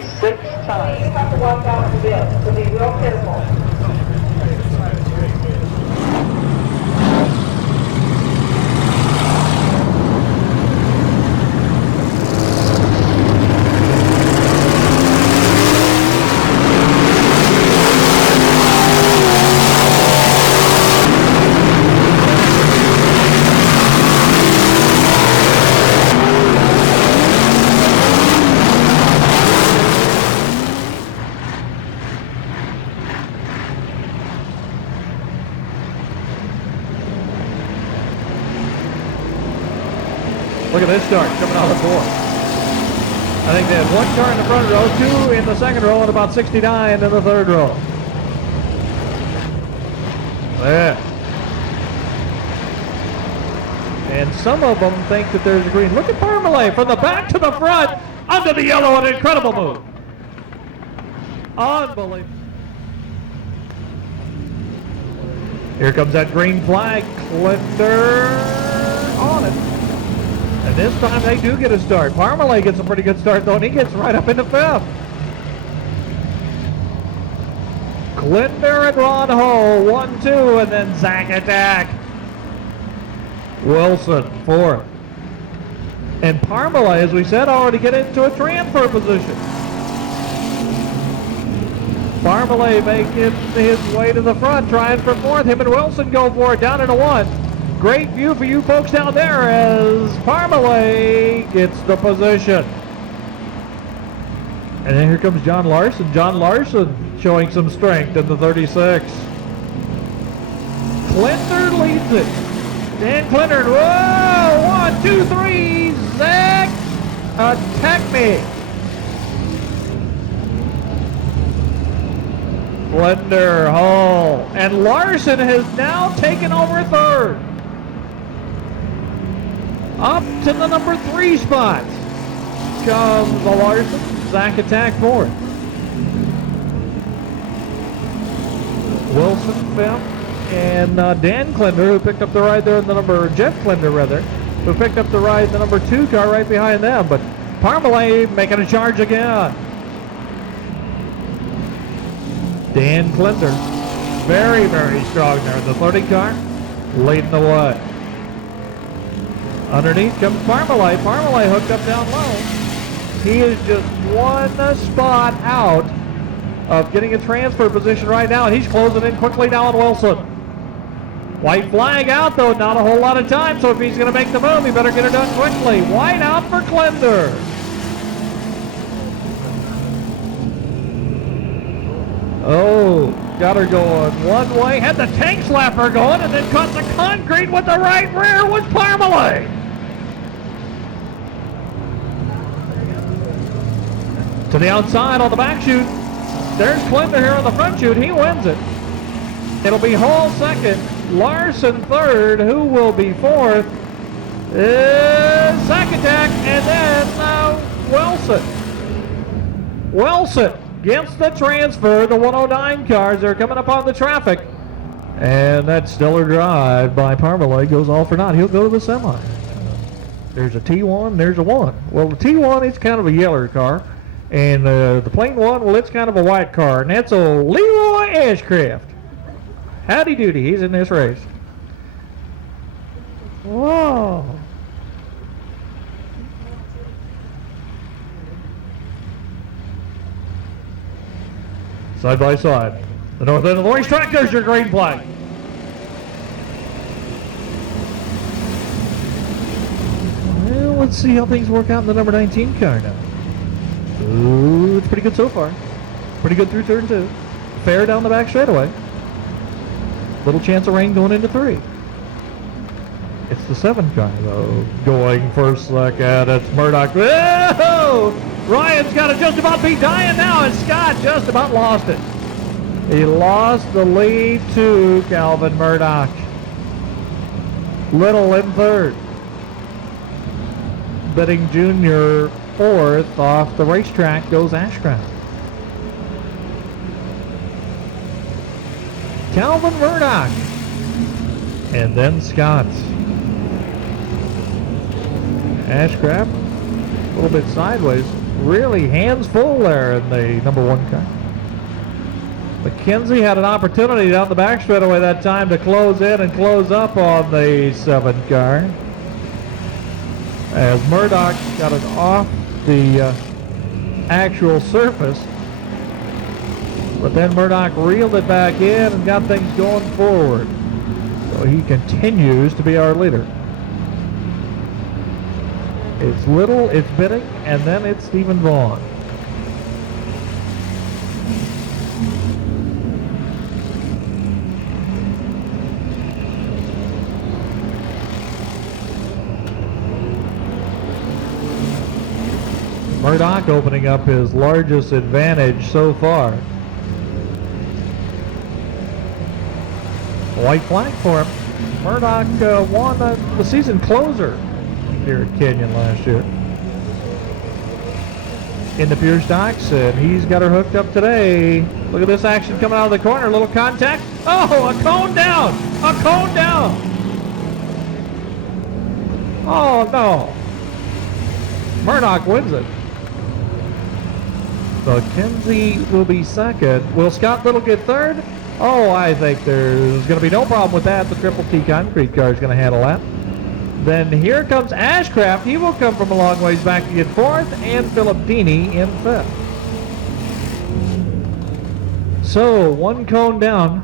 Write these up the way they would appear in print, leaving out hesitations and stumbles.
36 time. You have to watch out for this, so be real careful. Look at this start coming out of the fourth. I think they had one car in the front row, two in the second row, and about 69 in the third row. There. And some of them think that there's a green. Look at Parmalee from the back to the front, under the yellow, an incredible move. Unbelievable. Here comes that green flag. Klinder on it. And this time they do get a start. Parmalee gets a pretty good start though, and he gets right up into fifth. Klinder and Ron Ho, 1-2, and then Zach Attack. Wilson, fourth. And Parmalee, as we said, already get into a transfer position. Parmalee making his way to the front, trying for fourth. Him and Wilson go for it, down into one. Great view for you folks down there as Parmalee gets the position. And then here comes John Larson. John Larson showing some strength in the 36. Klinder leads it. Dan Klinder, whoa, 1, 2, 3, Zach, attack me. Klinder, Hall, and Larson has now taken over third. Up to the number 3 spot comes the Larson. Zach Attack fourth. Wilson fifth. And Dan Klinder, who picked up the ride there in the number, Jeff Klinder rather, who picked up the ride in the number 2 car right behind them. But Parmalee making a charge again. Dan Klinder, very, very strong there in the 30 car, leading the way. Underneath comes Parmalee. Parmalee hooked up down low. He is just one spot out of getting a transfer position right now, and he's closing in quickly now on Wilson. White flag out, though, not a whole lot of time, so if he's going to make the move, he better get it done quickly. White out for Klinder. Oh, got her going one way, had the tank slapper going, and then caught the concrete with the right rear with Parmalee. To the outside on the back chute. There's Klinder here on the front chute. He wins it. It'll be Hall second, Larson third. Who will be fourth? Zach Attack, and then Wilson. Wilson gets the transfer. The 109 cars are coming up on the traffic. And that stellar drive by Parmalee goes all for naught. He'll go to the semi. There's a T1, there's a 1. Well, the T1 is kind of a yeller car. And the plain one, well, it's kind of a white car. And that's old Leroy Ashcraft. Howdy doody, he's in this race. Whoa. Side by side. The north end of the racetrack, there's your green flag. Well, let's see how things work out in the number 19 car now. Ooh, it's pretty good so far. Pretty good through turn 2. Fair down the back straightaway. Little chance of rain going into 3. It's the 7 car, though. Going for second, it's Murdoch. Whoa! Ryan's got it just about beat dying now, and Scott just about lost it. He lost the lead to Calvin Murdoch. Little in third. Betting Jr. fourth. Off the racetrack goes Ashcraft. Calvin Murdoch. And then Scott. Ashcraft a little bit sideways. really hands full there in the number 1 car. McKenzie had an opportunity down the back straightaway that time to close in and close up on the 7 car. As Murdoch got it off the actual surface. But then Murdoch reeled it back in and got things going forward. So he continues to be our leader. It's Little, it's Bitting, and then it's Stephen Vaughn. Murdoch opening up his largest advantage so far. White flag for him. Murdoch won the season closer here at Canyon last year. In the pure stocks, and he's got her hooked up today. Look at this action coming out of the corner. A little contact. Oh, a cone down! A cone down! Oh, no. Murdoch wins it. So Kenzie will be second. Will Scott Little get third? Oh, I think there's going to be no problem with that. The Triple T Concrete car is going to handle that. Then here comes Ashcraft. He will come from a long ways back to get fourth, and Philip Deeney in fifth. So 1 cone down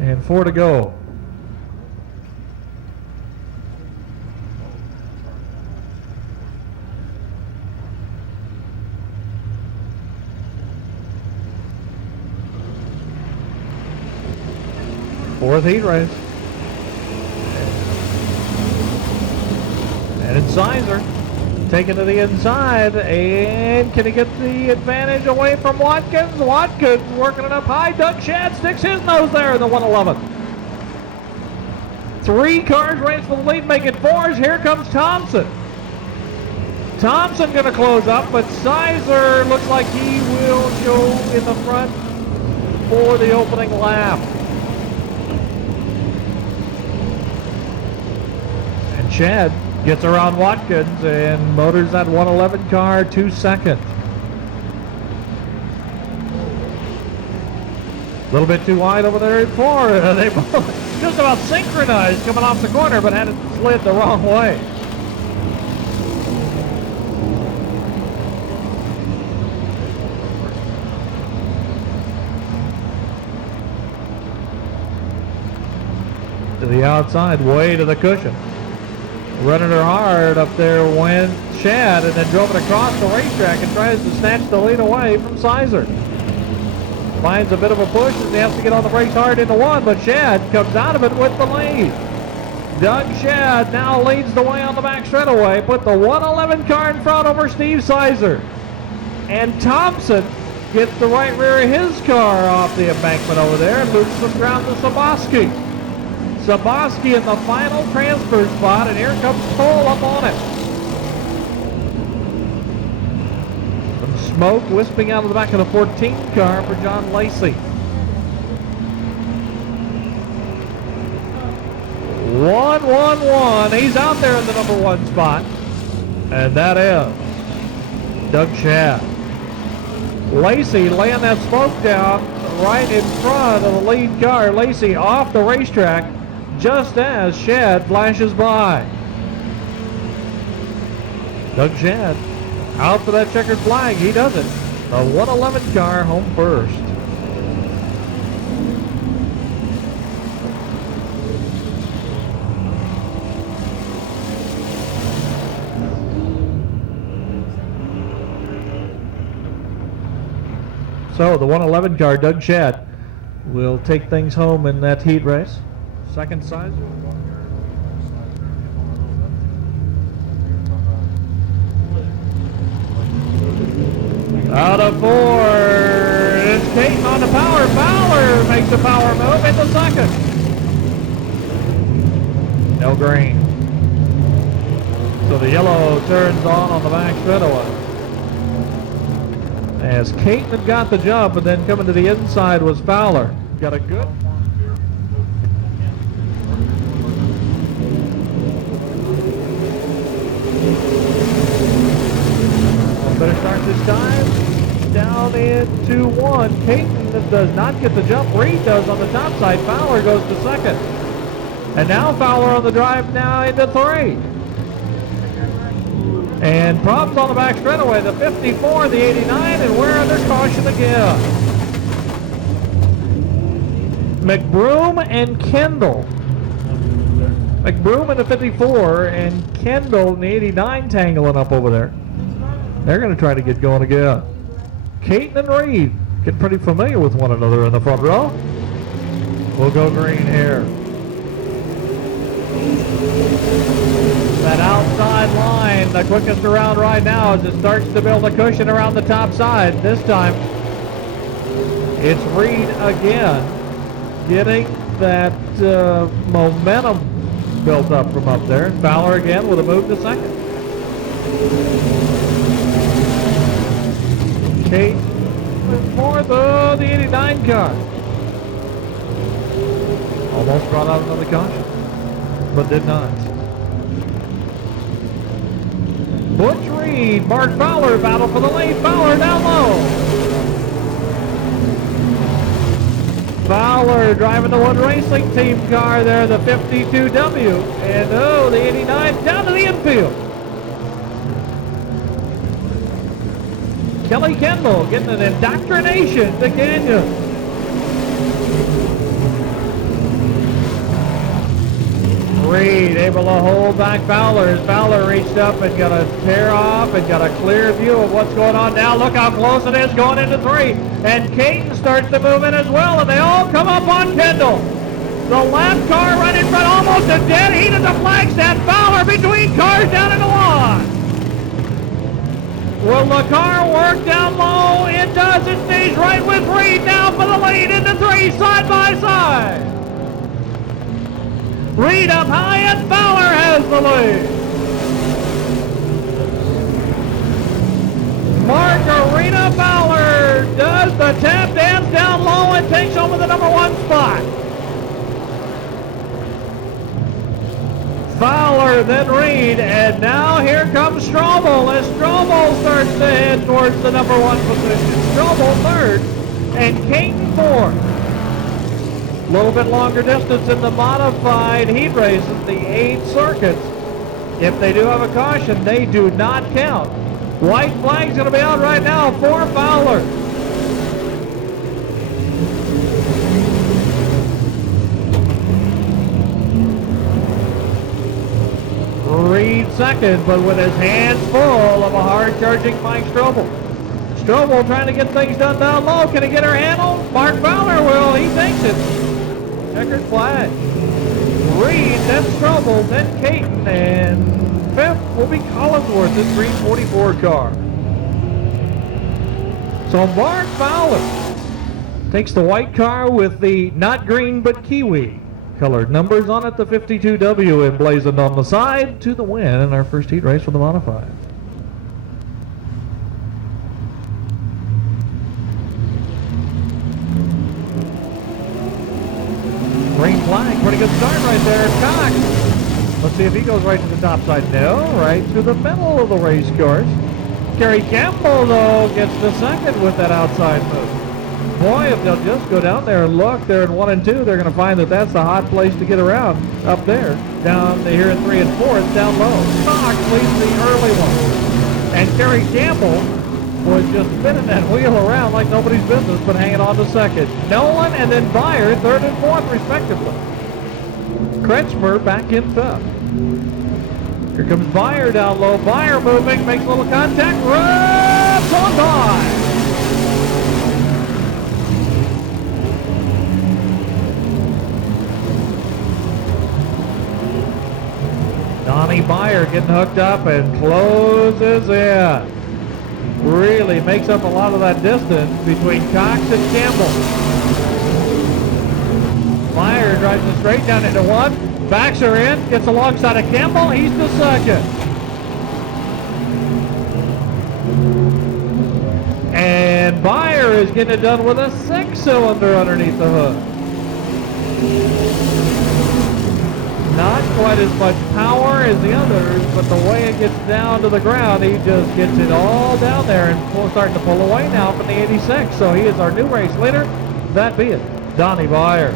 and 4 to go. Fourth heat race. And it's Sizer taking to the inside, and can he get the advantage away from Watkins? Watkins working it up high. Doug Shadd sticks his nose there in the 111. 3 cars race for the lead, make it 4s. Here comes Thompson. Thompson going to close up, but Sizer looks like he will go in the front for the opening lap. And Shadd gets around Watkins and motors that 111 car to second. A little bit too wide over there at 4. They both just about synchronized coming off the corner, but had it slid the wrong way. To the outside, way to the cushion. Running her hard up there went Shadd, and then drove it across the racetrack and tries to snatch the lead away from Sizer. Finds a bit of a push as he has to get on the brakes hard into 1, but Shadd comes out of it with the lead. Doug Shadd now leads the way on the back straightaway, put the 111 car in front over Steve Sizer. And Thompson gets the right rear of his car off the embankment over there and loses some ground to Saboski. Saboski in the final transfer spot, and here comes Cole up on it. Some smoke wisping out of the back of the 14 car for John Lacey. 1-1-1. He's out there in the number 1 spot. And that is Doug Shadd. Lacey laying that smoke down right in front of the lead car. Lacey off the racetrack just as Shadd flashes by. Doug Shadd out for that checkered flag. He does it. The 111 car home first. So the 111 car, Doug Shadd, will take things home in that heat race. Second Sizer. Out of 4, it's Peyton on the power. Fowler makes the power move into second. No green. So the yellow turns on the back straightaway. As Caton got the jump, and then coming to the inside was Fowler. Got a good. Better start fastest time down into 1. Caton does not get the jump. Reed does on the top side. Fowler goes to second. And now Fowler on the drive now into 3. And problems on the back straightaway. The 54, the 89, and we're under caution again. McBroom and Kendall. McBroom in the 54 and Kendall in the 89 tangling up over there. They're going to try to get going again. Caton and Reed get pretty familiar with one another in the front row. We'll go green here. That outside line, the quickest around right now as it starts to build a cushion around the top side. This time, it's Reed again, getting that momentum built up from up there. Fowler again with a move to second. Kate for the 89 car. Almost brought out another caution, but did not. Butch Reed, Mark Fowler battle for the lead. Fowler down low. Fowler driving the Wood Racing Team car there, the 52W. And oh, the 89 down to the infield. Kelly Kendall getting an indoctrination to Canyon. Reed able to hold back Fowler as Fowler reached up and got a tear off and got a clear view of what's going on now. Look how close it is going into 3. And Caton starts to move in as well, and they all come up on Kendall. The left car right in front, almost a dead heat at the flag stand. Fowler between cars down into 1. Will the car work down low? It does. It stays right with Reed now for the lead into 3, side by side. Reed up high and Fowler has the lead. Margarita Fowler does the tap dance down low and takes over the number 1 spot. Fowler, then Reed, and now here comes Strobel as Strobel starts to head towards the number 1 position. Strobel 3rd and Caton 4th. A little bit longer distance in the modified heat races, the 8 circuits. If they do have a caution, they do not count. White flag's going to be out right now for Fowler. Reed second, but with his hands full of a hard-charging Mike Strobel. Strobel trying to get things done down low. Can he get her handle? Mark Fowler will. He thinks it. Checkered flag. Reed, then Strobel, then Caton, and 5th will be Collinsworth, this green 44 car. So Mark Fowler takes the white car with the not green but kiwi colored numbers on it, the 52W emblazoned on the side, to the win in our first heat race for the modified. Green flag, pretty good start right there. Cox. Let's see if he goes right to the top side. No, right to the middle of the race course. Kerry Campbell, though, gets the second with that outside move. Boy, if they'll just go down there and look there in 1 and 2, they're going to find that that's the hot place to get around up there. Down here in 3 and 4, it's down low. Cox leads the early one. And Kerry Campbell was just spinning that wheel around like nobody's business, but hanging on to second. Nolan and then Beyer, 3rd and 4th, respectively. Kretschmer back in 5th. Here comes Beyer down low. Beyer moving, makes a little contact, rubs on by. Donnie Beyer getting hooked up and closes in. Really makes up a lot of that distance between Cox and Campbell. Beyer drives it straight down into 1, backs her in, gets alongside of Campbell, he's the second. And Beyer is getting it done with a 6-cylinder underneath the hood. Not quite as much power as the others, but the way it gets down to the ground, he just gets it all down there and starting to pull away now from the 86. So he is our new race leader. That be it, Donnie Byer.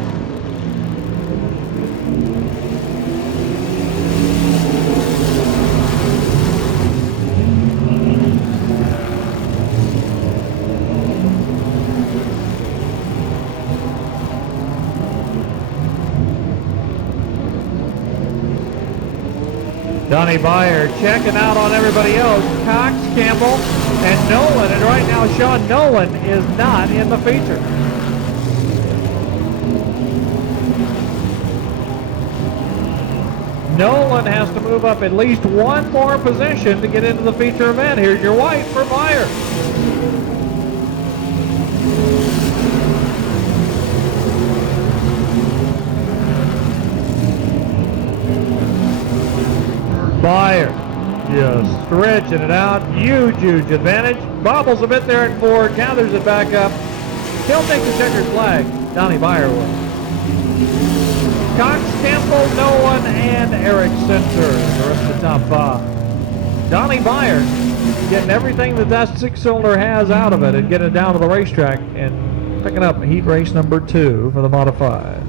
Donnie Byer checking out on everybody else. Cox, Campbell, and Nolan. And right now, Sean Nolan is not in the feature. Nolan has to move up at least one more position to get into the feature event. Here's your white for Byer. Byer just stretching it out. Huge advantage. Bobbles a bit there at Ford. Gathers it back up. He'll take the checkered flag. Donnie Byer will. Cox, Campbell, Nolan, and Eric Center. The rest of the top five. Donnie Byer getting everything that six-cylinder has out of it and getting it down to the racetrack and picking up heat race number 2 for the modifieds.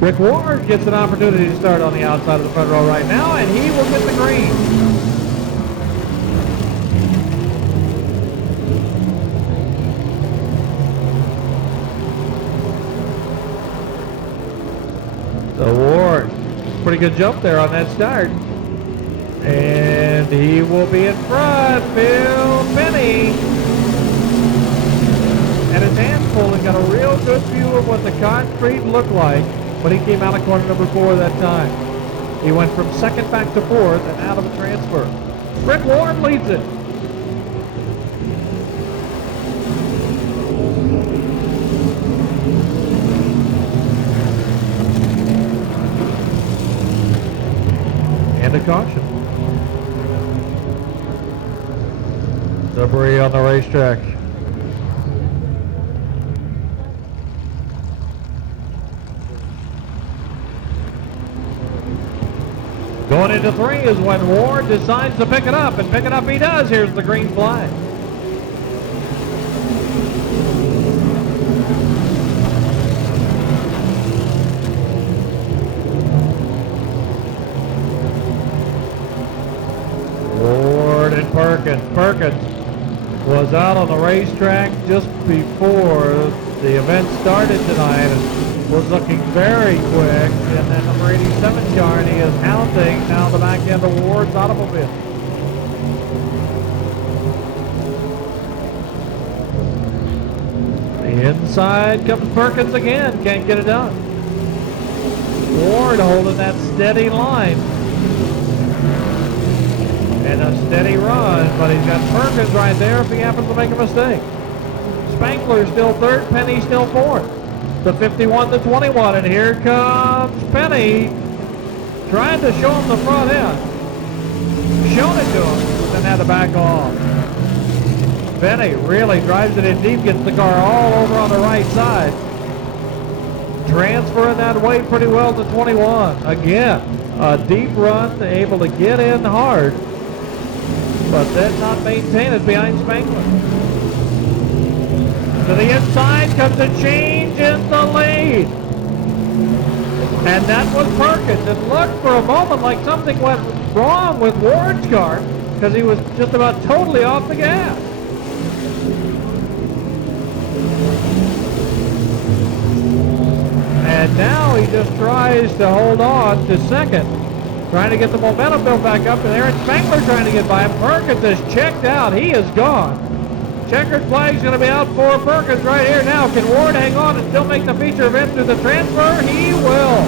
Rick Ward gets an opportunity to start on the outside of the front row right now, and he will get the green. So Ward, pretty good jump there on that start. And he will be in front, Bill Penny. And his hands full and got a real good view of what the concrete looked like when he came out of corner number 4 that time. He went from second back to fourth and out of a transfer. Rick Ward leads it. And a caution. Debris on the racetrack. Going into 3 is when Ward decides to pick it up, and pick it up he does. Here's the green flag. Ward and Perkins. Perkins was out on the racetrack just before the event started tonight and was looking very quick, and then number 87 Charney is hounding now the back end of Ward's automobile. The inside comes Perkins again, can't get it done. Ward holding that steady line and a steady run, but he's got Perkins right there if he happens to make a mistake. Spangler still third, Penny still fourth. The 51 to 21, and here comes Penny, trying to show him the front end. Shown it to him, then had to back off. Penny really drives it in deep, gets the car all over on the right side. Transferring that weight pretty well to 21. Again, a deep run, able to get in hard, but then not maintain it behind Spangler. To the inside comes a change in the lead. And that was Perkins. It looked for a moment like something went wrong with Ward's car because he was just about totally off the gas. And now he just tries to hold on to second, trying to get the momentum built back up, and Aaron Spangler trying to get by him. Perkins is checked out. He is gone. Checkered flag's going to be out for Perkins right here now. Can Ward hang on and still make the feature event through the transfer? He will.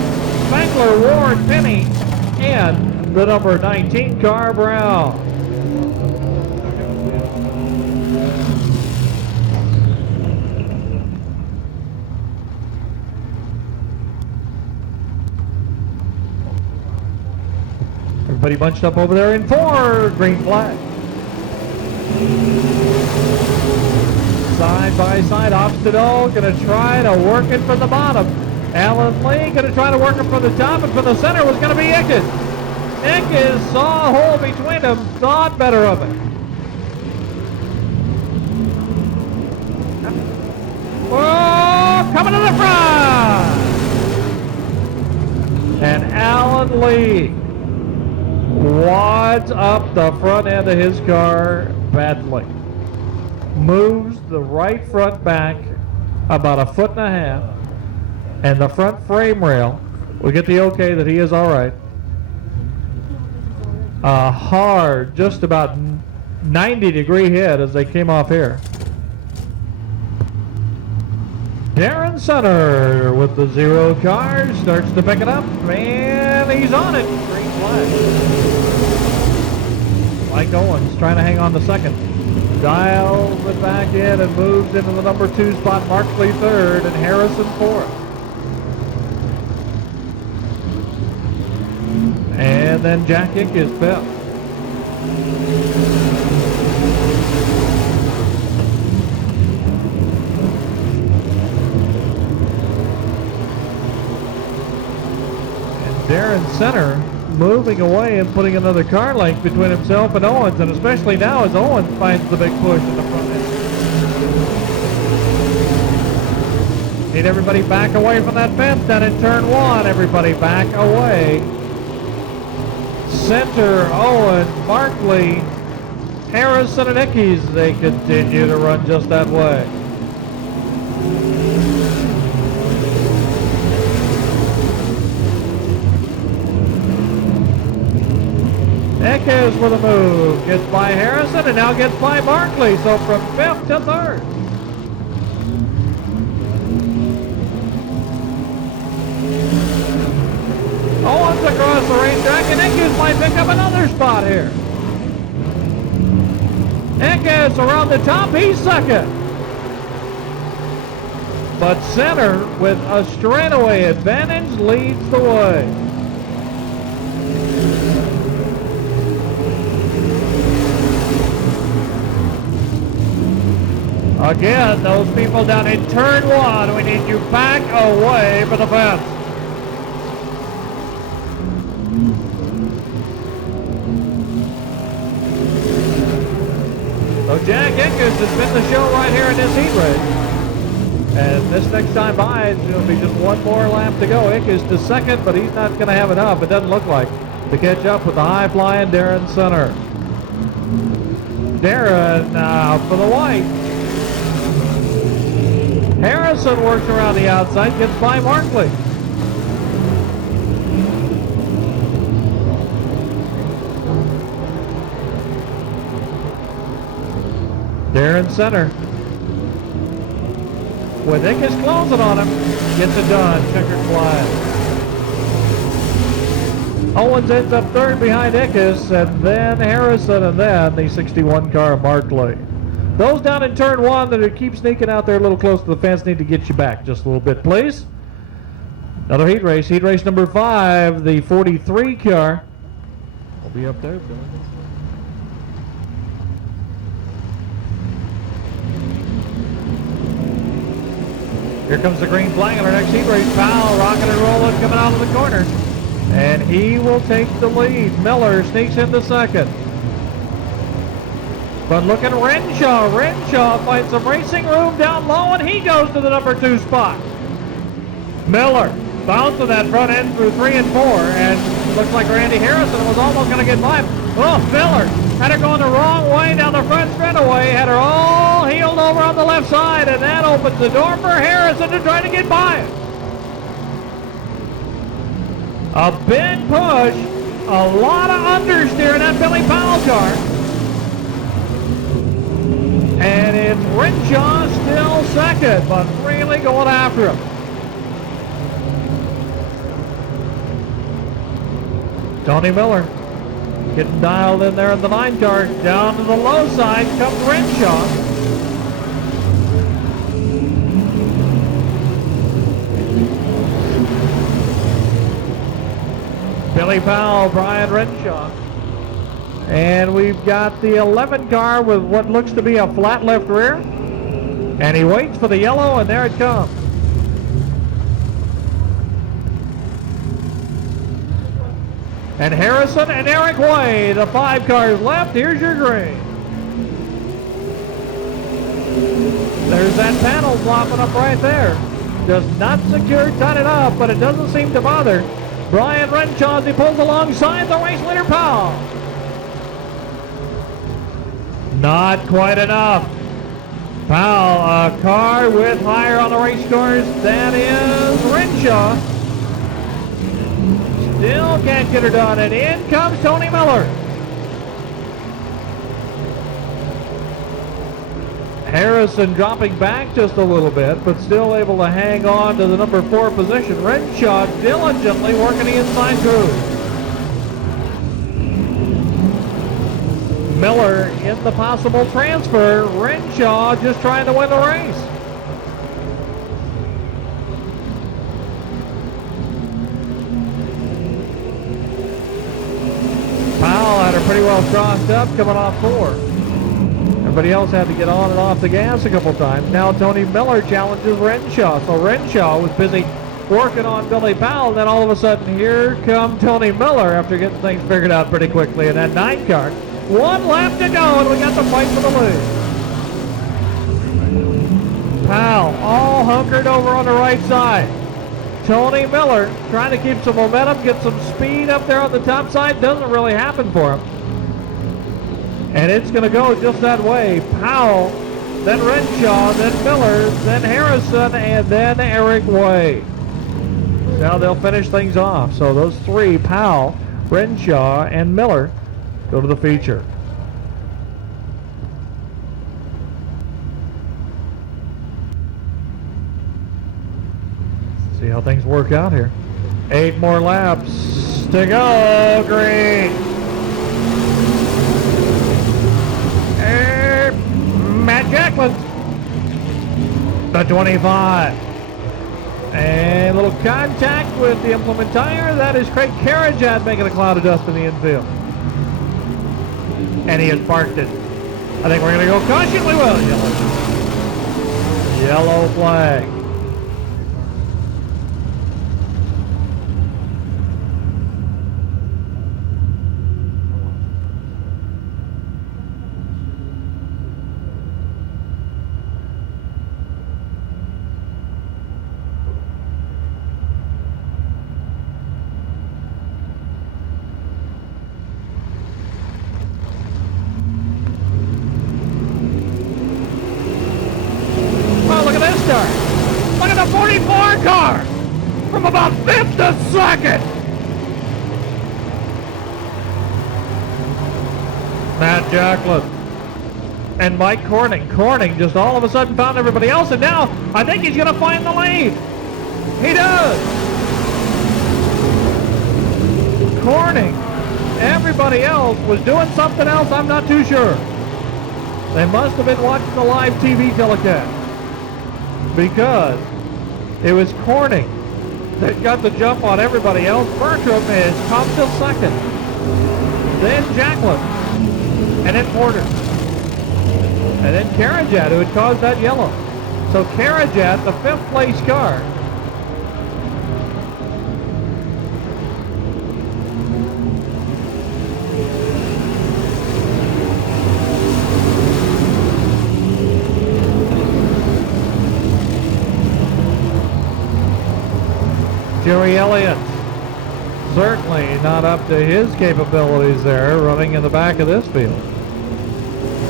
Spangler, Ward, Penny, and the number 19 car, Brown. Everybody bunched up over there in 4, green flag. Side by side, obstacle, gonna try to work it from the bottom. Alan Lee gonna try to work it from the top, and from the center was gonna be Ickes. Ickes saw a hole between them, thought better of it. Oh, coming to the front! And Alan Lee wads up the front end of his car badly. Moves the right front back about 1.5 feet, and the front frame rail will get the okay that he is all right. A hard, just about 90-degree hit as they came off here. Darren Sutter with the 0 car starts to pick it up, and he's on it. Green flag. Mike Owens trying to hang on to second. Dials it back in and moves into the number 2 spot. Markley third and Harrison fourth. And then Jack Ickes fifth. Darren Center moving away and putting another car length between himself and Owens, and especially now as Owens finds the big push in the front end. Need everybody back away from that fence down in turn 1. Everybody back away. Center, Owens, Markley, Harrison, and Ickes. They continue to run just that way. Ickes with a move, gets by Harrison and now gets by Markley, so from 5th to 3rd. Owens across the racetrack, and Ickes might pick up another spot here. Ickes around the top, he's second. But Center with a straightaway advantage leads the way. Again, those people down in turn 1, we need you back away from the fence. So Jack Ickes has been the show right here in this heat race. And this next time by, it's going to be just one more lap to go. Ickes to second, but he's not going to have enough, it doesn't look like, to catch up with the high-flying Darren Center. Darren out for the white. Harrison works around the outside, gets by Markley. Darren Center. With Ickes closing on him, gets it done, checkered flag. Owens ends up third behind Ickes, and then Harrison, and then the 61 car Markley. Those down in turn 1 that keep sneaking out there a little close to the fence need to get you back just a little bit, please. Another heat race number 5, the 43 car. I'll be up there, Bill. Here comes the green flag on our next heat race. Powell rocking and rolling coming out of the corner. And he will take the lead. Miller sneaks into second. But look at Renshaw. Renshaw finds some racing room down low, and he goes to the number 2 spot. Miller bouncing that front end through 3 and 4, and looks like Randy Harrison was almost going to get by him. Oh, Miller had her going the wrong way down the front straightaway, had her all heeled over on the left side, and that opens the door for Harrison to try to get by him. A big push, a lot of understeer in that Billy Powell car. And it's Renshaw still second, but really going after him. Tony Miller getting dialed in there in the 9 car. Down to the low side comes Renshaw. Billy Powell, Brian Renshaw. And we've got the 11 car with what looks to be a flat left rear. And he waits for the yellow, and there it comes. And Harrison and Eric Way, the 5 cars left. Here's your green. There's that panel flopping up right there. Just not secured, tied it up, but it doesn't seem to bother Brian Renshaw as he pulls alongside the race leader Powell. Not quite enough. Powell, a car with higher on the race scores. That is Renshaw. Still can't get her done, and in comes Tony Miller. Harrison dropping back just a little bit, but still able to hang on to the number 4 position. Renshaw diligently working the inside groove. Miller in the possible transfer. Renshaw just trying to win the race. Powell had her pretty well crossed up coming off 4. Everybody else had to get on and off the gas a couple times. Now Tony Miller challenges Renshaw. So Renshaw was busy working on Billy Powell. Then all of a sudden, here come Tony Miller after getting things figured out pretty quickly in that 9 car. 1 lap to go, and we got the fight for the lead. Powell all hunkered over on the right side. Tony Miller trying to keep some momentum, get some speed up there on the top side. Doesn't really happen for him. And it's going to go just that way. Powell, then Renshaw, then Miller, then Harrison, and then Eric Way. Now they'll finish things off. So those 3, Powell, Renshaw, and Miller, go to the feature. See how things work out here. 8 more laps to go. Green. Matt Jacklin, the 25. And a little contact with the implement tire. That is Craig Carajat making a cloud of dust in the infield. And he has parked it. I think we're going to go caution. We will. Yellow flag. Look at the 44 car from about 5th to 2nd. Matt Jacklin and Mike Corning. Corning just all of a sudden found everybody else, and now I think he's going to find the lead. He does. Corning. Everybody else was doing something else. I'm not too sure. They must have been watching the live TV telecast, because it was Corning that got the jump on everybody else. Bertram is top till 2nd. Then Jacklin. And then Porter. And then Carajat, who had caused that yellow. So Carajat, the 5th place car. Jerry Elliott, certainly not up to his capabilities there, running in the back of this field.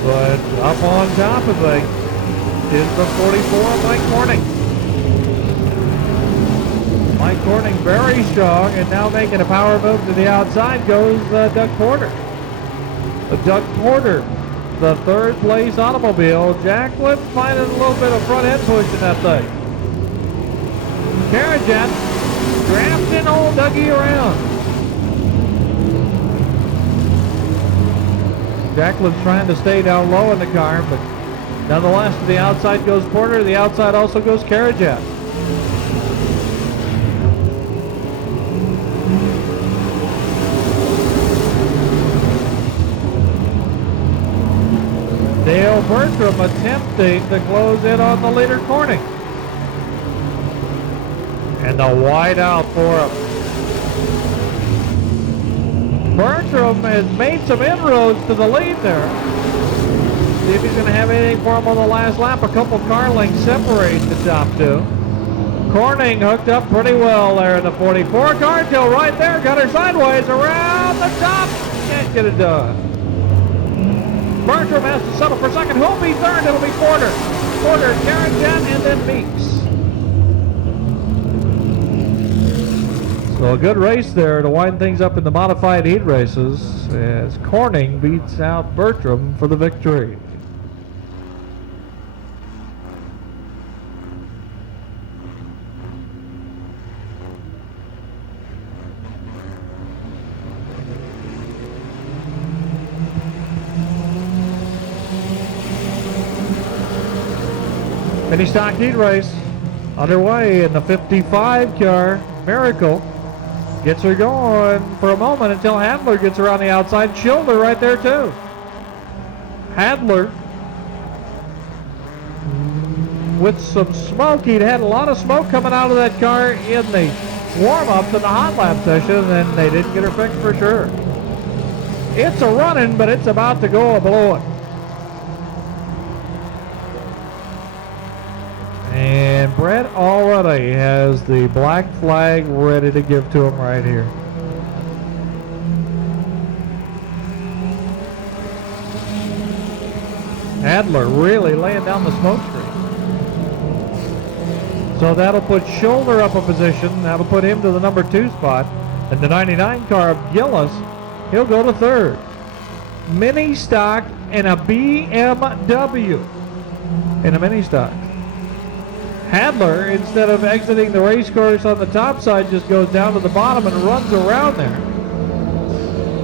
But up on top of things is the 44, Mike Corning. Mike Corning very strong, and now making a power move to the outside goes Doug Porter. Doug Porter, the 3rd place automobile. Jacklin finding a little bit of front end push in that thing. Carajat drafting old Dougie around. Jacklin's trying to stay down low in the car, but nonetheless, to the outside goes Porter. The outside also goes Carajat. Dale Bertram attempting to close in on the leader, Corning. And the wide out for him. Bertram has made some inroads to the lead there. See if he's going to have anything for him on the last lap. A couple car lengths separate the top two. Corning hooked up pretty well there in the 44 car until right there. Got her sideways around the top. Can't get it done. Bertram has to settle for second. Who'll be third? It'll be Porter. Porter, Carrington, and then Meeks. So a good race there to wind things up in the modified heat races as Corning beats out Bertram for the victory. Mini stock heat race underway in the 55 car. Miracle gets her going for a moment until Handler gets her on the outside. Schilder right there too. Handler with some smoke. He'd had a lot of smoke coming out of that car in the warm-ups in the hot lap session, and they didn't get her fixed for sure. It's a running, but it's about to go a blowing. And Brett already has the black flag ready to give to him right here. Adler really laying down the smoke screen. So that'll put Schilder up a position. That'll put him to the number 2 spot. And the 99 car of Gillis, he'll go to 3rd. Mini stock and a BMW in a mini stock. Hadler, instead of exiting the race course on the top side, just goes down to the bottom and runs around there.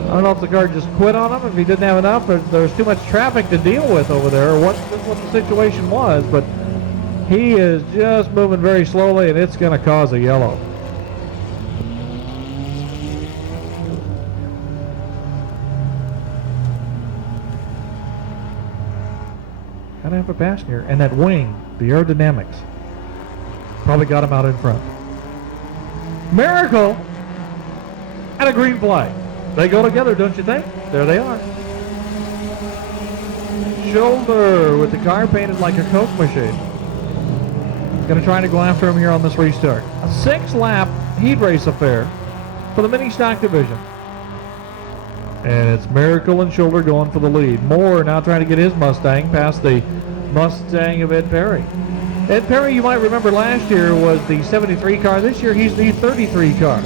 I don't know if the car just quit on him, if he didn't have enough, or there's too much traffic to deal with over there, or what the situation was, but he is just moving very slowly, and it's going to cause a yellow. Gotta have a passenger, and that wing, the aerodynamics, probably got him out in front. Miracle and a green flag. They go together, don't you think? There they are. Schilder with the car painted like a Coke machine. Going to try to go after him here on this restart. A 6-lap heat race affair for the mini stock division. And it's Miracle and Schilder going for the lead. Moore now trying to get his Mustang past the Mustang of Ed Perry. Ed Perry, you might remember last year, was the 73 car. This year he's the 33 car.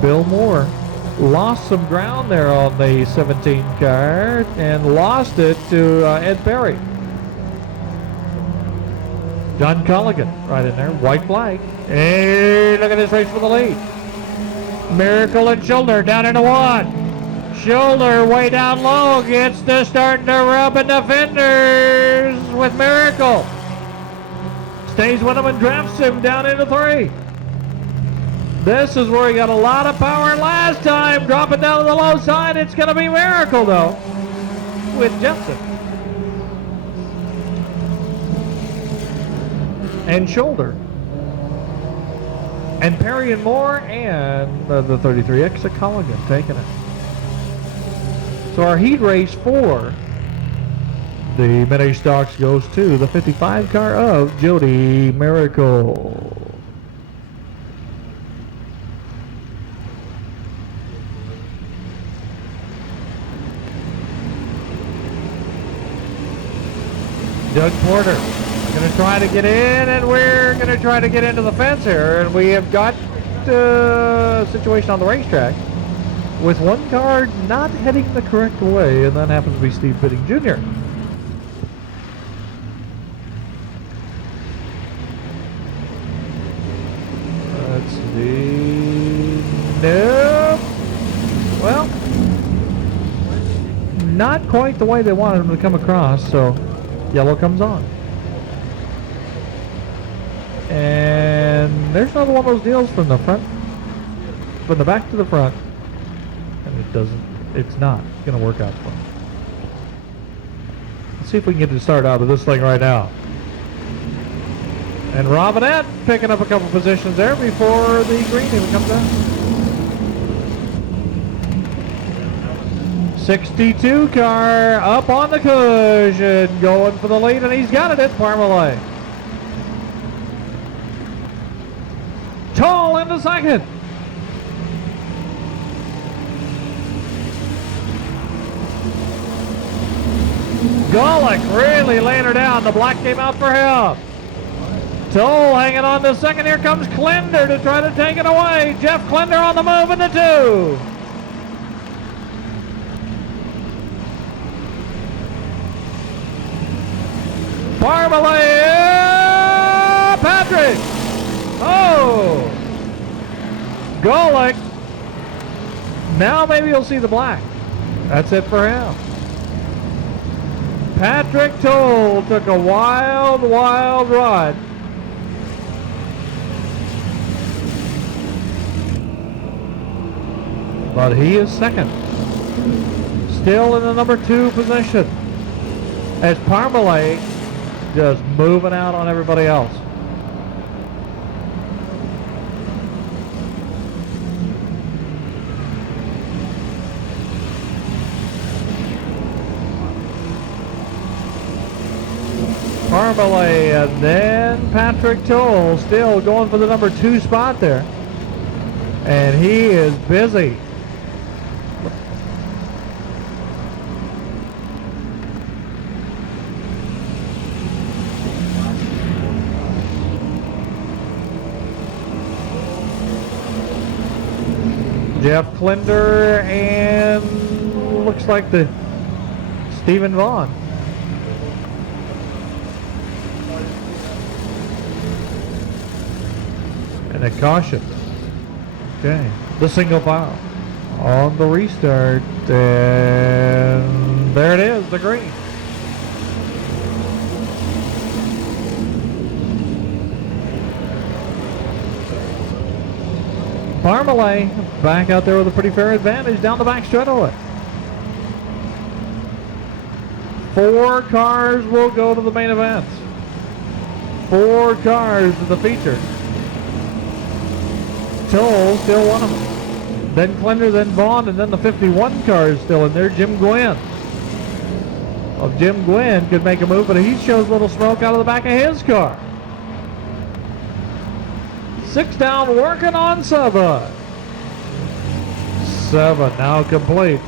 Bill Moore lost some ground there on the 17 car and lost it to Ed Perry. John Culligan right in there, white flag. Hey, look at this race for the lead. Miracle and Schilder down into 1. Schilder way down low, gets to starting to rub in the fenders with Miracle. Stays with him and drafts him down into 3. This is where he got a lot of power last time, dropping down to the low side. It's going to be Miracle though, with Jensen. And Schilder. And Perry and Moore and the 33X of Culligan taking it. So our heat race for the mini stocks goes to the 55 car of Jody Miracle. Doug Porter going to try to get in, and we're going to try to get into the fence here, and we have got a situation on the racetrack with one car not heading the correct way, and that happens to be Steve Pitting Jr. Let's see. Nope. Well, not quite the way they wanted him to come across, so yellow comes on. And there's another one of those deals from the front, from the back to the front, and it doesn't it's not going to work out for him. Let's see if we can get to start out of this thing right now. And Robinette picking up a couple positions there before the green even comes out. 62 car up on the cushion, going for the lead, and he's got it at Parmalee. Toll into second. Golick really laying her down. The black came out for him. Toll hanging on to second. Here comes Klender to try to take it away. Jeff Klender on the move in the 2. Parmalee, Patrick. Oh, Golick. Now maybe you'll see the black. That's it for him. Patrick Toll took a wild, wild ride. But he is second. Still in the number 2 position. As Parmalee just moving out on everybody else. Parmalee and then Patrick Toll still going for the number 2 spot there. And he is busy. Jeff Klender and looks like the Stephen Vaughn. And a caution. Okay, the single file on the restart, and there it is, the green. Parmalee back out there with a pretty fair advantage down the back straightaway. 4 cars will go to the main event. 4 cars to the feature. Toll still one of them. Then Klender, then Vaughn, and then the 51 car is still in there, Jim Gwynn. Well, Jim Gwynn could make a move, but he shows a little smoke out of the back of his car. 6 down, working on 7. 7 now complete.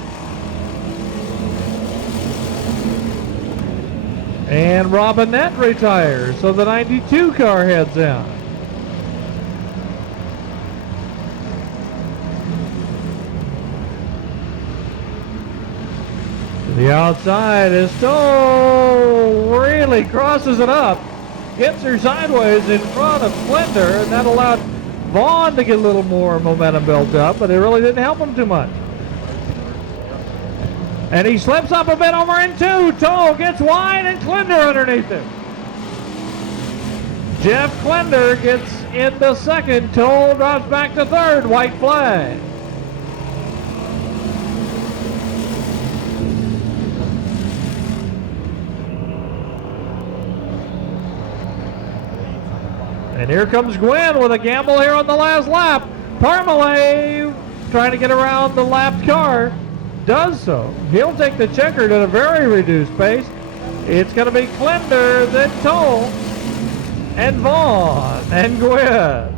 And Robinette retires, so the 92 car heads in. To the outside is Stoll, really crosses it up. Gets her sideways in front of Klender, and that allowed Vaughn to get a little more momentum built up, but it really didn't help him too much. And he slips up a bit over in 2. Toll gets wide, and Klender underneath him. Jeff Klender gets into second. Toll drops back to third. White flag. And here comes Gwynn with a gamble here on the last lap. Parmalee trying to get around the lapped car. Does so. He'll take the checkered at a very reduced pace. It's going to be Klender, then Toll, and Vaughn, and Gwynn.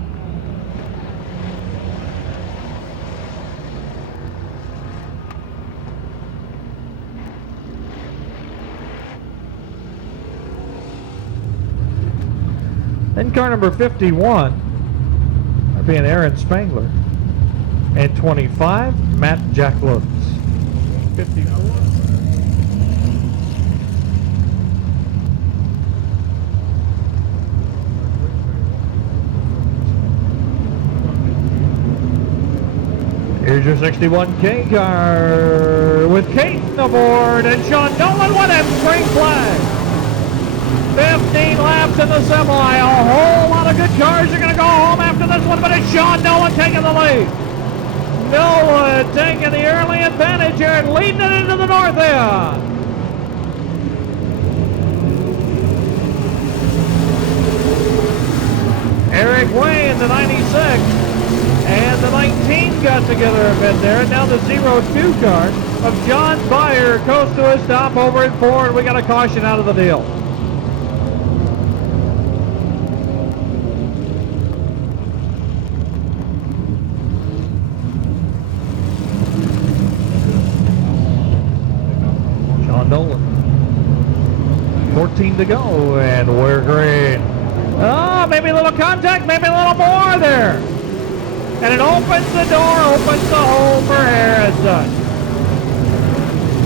Then car number 51, that'd be an Aaron Spangler. And 25, Matt Jacklows. 54. Here's your 61K car with Caton aboard and Sean Nolan with him. Green flag. 15 laps in the semi. A whole lot of good cars are going to go home after this one, but it's Sean Nolan taking the lead. Nolan taking the early advantage here and leading it into the north end. Eric Way in the 96 and the 19 got together a bit there. And now the 02 car of John Byer goes to a stop over at 4, and we got a caution out of the deal. Sean Nolan. 14 to go, and we're green. Oh, maybe a little contact, maybe a little more there. And it opens the door, opens the hole for Harrison.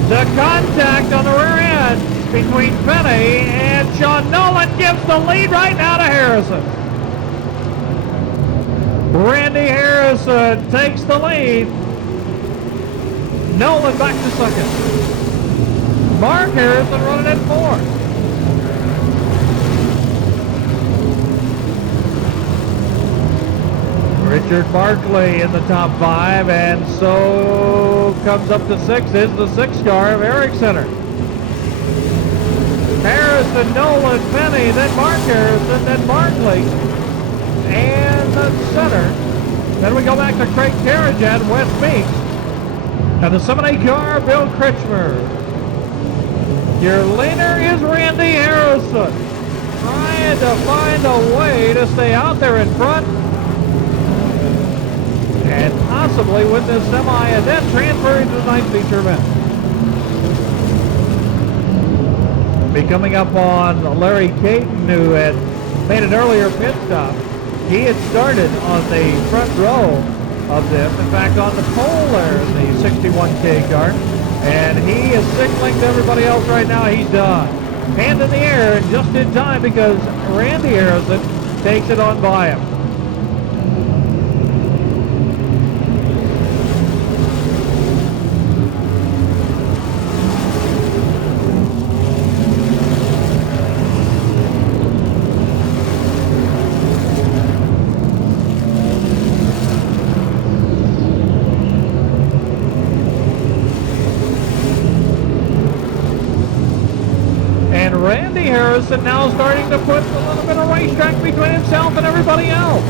The contact on the rear end between Penny and Sean Nolan gives the lead right now to Harrison. Randy Harrison takes the lead. Nolan back to second. Mark Harrison running in fourth. Richard Barkley in the top 5, and so comes up to 6 is the 6 car of Eric Center. Harrison, Nolan, Penny, then Mark Harrison, then Barkley, and the center. Then we go back to Craig Carrigan, Wes Meeks, and the 7A car, Bill Kretschmer. Your leader is Randy Harrison, trying to find a way to stay out there in front and possibly win this semi and then transfer into the 9th feature event. Be coming up on Larry Caton, who had made an earlier pit stop. He had started on the front row of this, in fact on the pole there in the 61K car, and he is signaling to everybody else right now he's done. Hand in the air and just in time because Randy Harrison takes it on by him. Randy Harrison now starting to put a little bit of racetrack between himself and everybody else.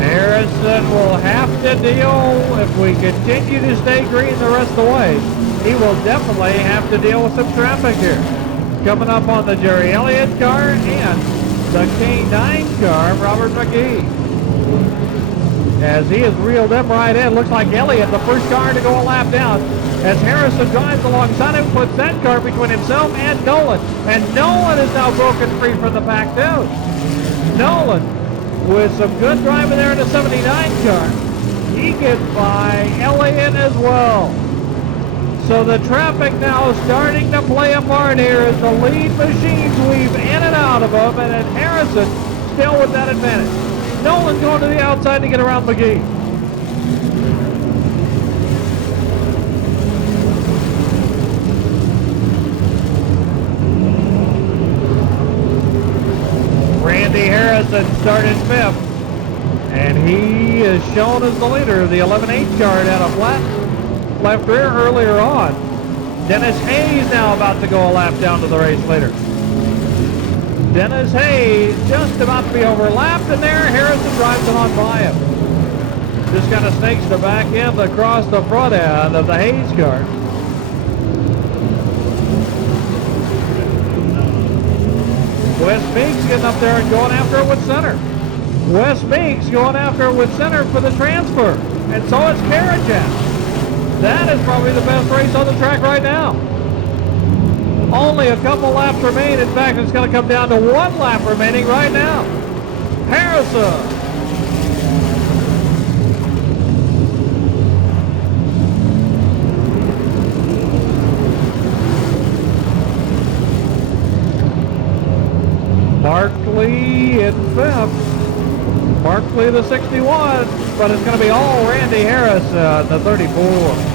Harrison will have to deal, if we continue to stay green the rest of the way, he will definitely have to deal with some traffic here. Coming up on the Jerry Elliott car and the K9 car, Robert McGee. As he has reeled them right in, looks like Elliott, the first car to go a lap down. As Harrison drives alongside him, puts that car between himself and Nolan. And Nolan is now broken free from the pack too. Nolan, with some good driving there in the 79 car, he gets by Elliott as well. So the traffic now is starting to play a part here as the lead machines weave in and out of them, and then Harrison still with that advantage. Nolan going to the outside to get around McGee. Randy Harrison started 5th, and he is shown as the leader of the 11-8 car down a flat left rear earlier on. Dennis Hayes now about to go a lap down to the race leader. Dennis Hayes just about to be overlapped, and there Harrison drives it on by him. Just kind of snakes the back end across the front end of the Hayes car. Wes Meeks getting up there and going after it with center. Wes Meeks going after it with center for the transfer. And so is Carrigan. That is probably the best race on the track right now. Only a couple laps remain. In fact, it's going to come down to 1 lap remaining right now. Harrison. Barkley in 5th. Markley the 61, but it's going to be all Randy Harris, the 34.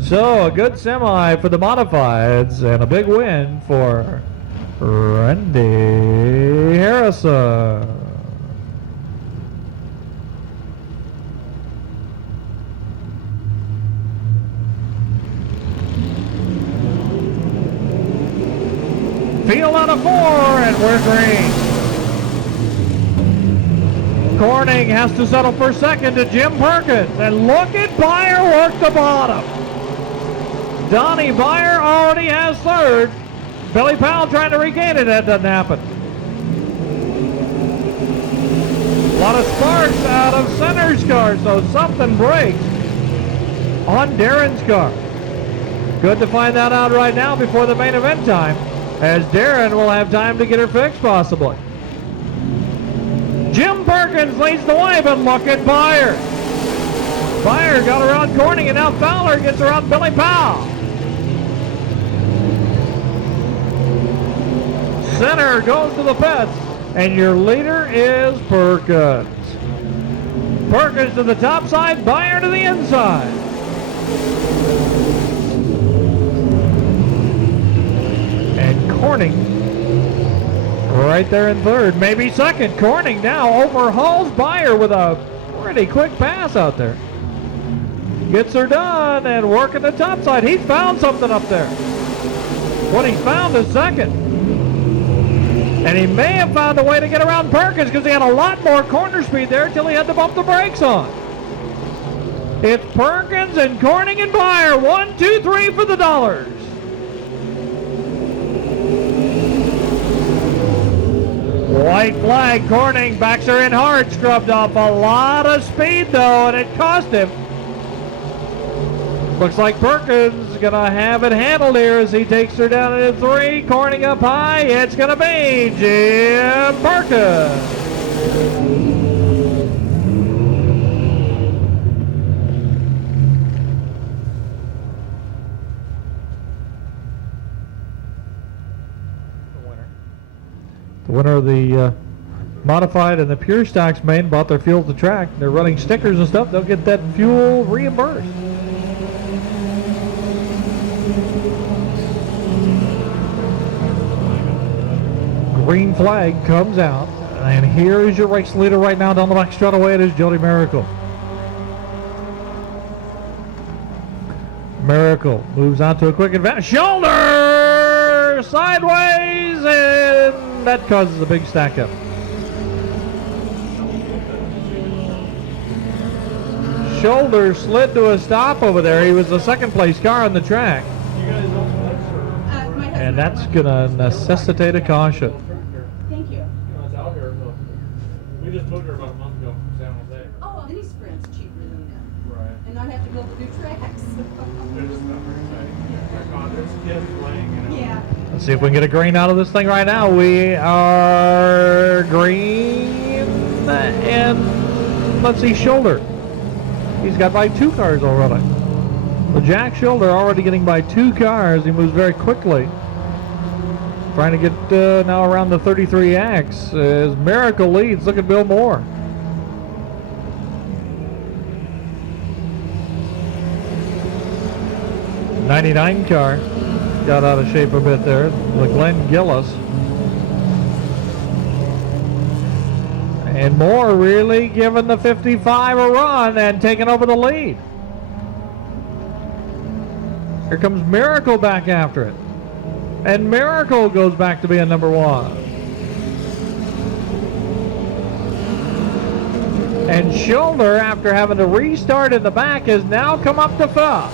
So a good semi for the modifieds and a big win for Randy Harrison. Field out of 4 and we're green. Corning has to settle for second to Jim Perkins, and look at Beyer work the bottom. Donnie Beyer already has third. Billy Powell trying to regain it. That doesn't happen. A lot of sparks out of Center's car, so something breaks on Darren's car. Good to find that out right now before the main event time, as Darren will have time to get her fixed possibly. Jim Perkins leads the way, but look at Beyer. Beyer got around Corning, and now Fowler gets around Billy Powell. Center goes to the pits, and your leader is Perkins. Perkins to the top side, Beyer to the inside. And Corning right there in third, maybe second. Corning now overhauls Beyer with a pretty quick pass out there. Gets her done and working the top side. He found something up there. What he found is second. And he may have found a way to get around Perkins because he had a lot more corner speed there until he had to bump the brakes on. It's Perkins and Corning and Beyer. 1, 2, 3 for the dollars. White flag. Corning backs her in hard. Scrubbed off a lot of speed though, and it cost him. Looks like Perkins is going to have it handled here as he takes her down into 3. Corning up high. It's going to be Jim Perkins. The winner of the modified and the pure stocks main bought their fuel at the track. They're running stickers and stuff. They'll get that fuel reimbursed. Green flag comes out, and here is your race leader right now down the back straightaway. It is Jody Miracle. Miracle moves on to a quick advance. Shoulder sideways, and that causes a big stack up. Shoulder slid to a stop over there. He was the second place car on the track. And that's going to necessitate a caution. Thank you. It's out here. We just moved her about a month ago from San Jose. Oh, well, any sprint's cheaper than that. Right. And not have to build the new tracks. They're just not very exciting. There's kids playing, you know. Yeah. Let's see if we can get a green out of this thing right now. We are green, and let's see, Shoulder. He's got by 2 cars already. So Jack Shoulder already getting by 2 cars. He moves very quickly. Trying to get now around the 33X as Miracle leads. Look at Bill Moore. '99 car got out of shape a bit there. The Glenn Gillis. And Moore really giving the 55 a run and taking over the lead. Here comes Miracle back after it. And Miracle goes back to being number 1. And Shoulder, after having to restart in the back, has now come up to 5th.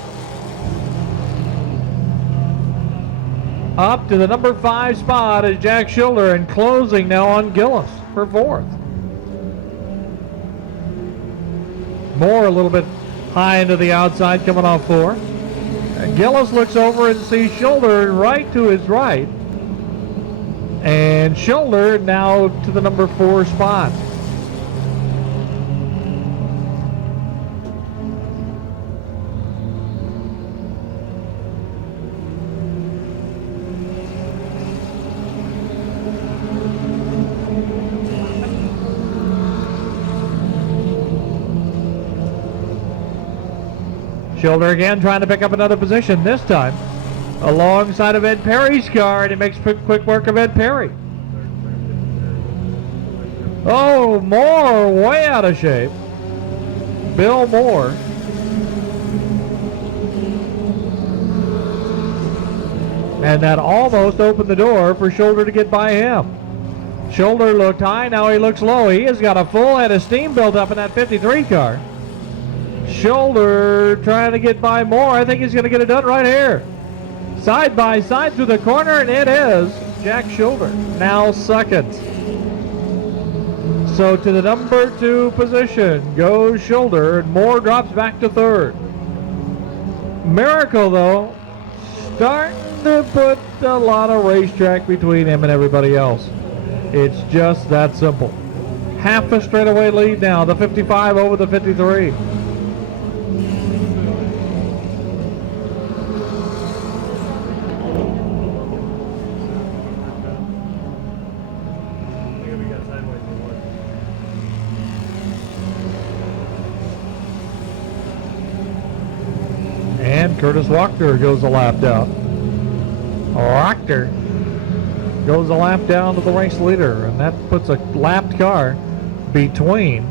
Up to the number 5 spot is Jack Shoulder, and closing now on Gillis for 4th. Moore a little bit high into the outside, coming off 4. Gillis looks over and sees Shoulder right to his right. And Shoulder now to the number 4 spot. Shoulder again trying to pick up another position, this time alongside of Ed Perry's car, and he makes quick work of Ed Perry. Oh, Moore way out of shape. Bill Moore. And that almost opened the door for Shoulder to get by him. Shoulder looked high, now he looks low. He has got a full head of steam built up in that 53 car. Shoulder trying to get by Moore. I think he's going to get it done right here. Side by side through the corner, and it is Jack Shoulder, now second. So to the number 2 position goes Shoulder, and Moore drops back to third. Miracle, though, starting to put a lot of racetrack between him and everybody else. It's just that simple. Half a straightaway lead now, the 55 over the 53. And Curtis Wachter goes a lap down. Wachter goes a lap down to the race leader, and that puts a lapped car between,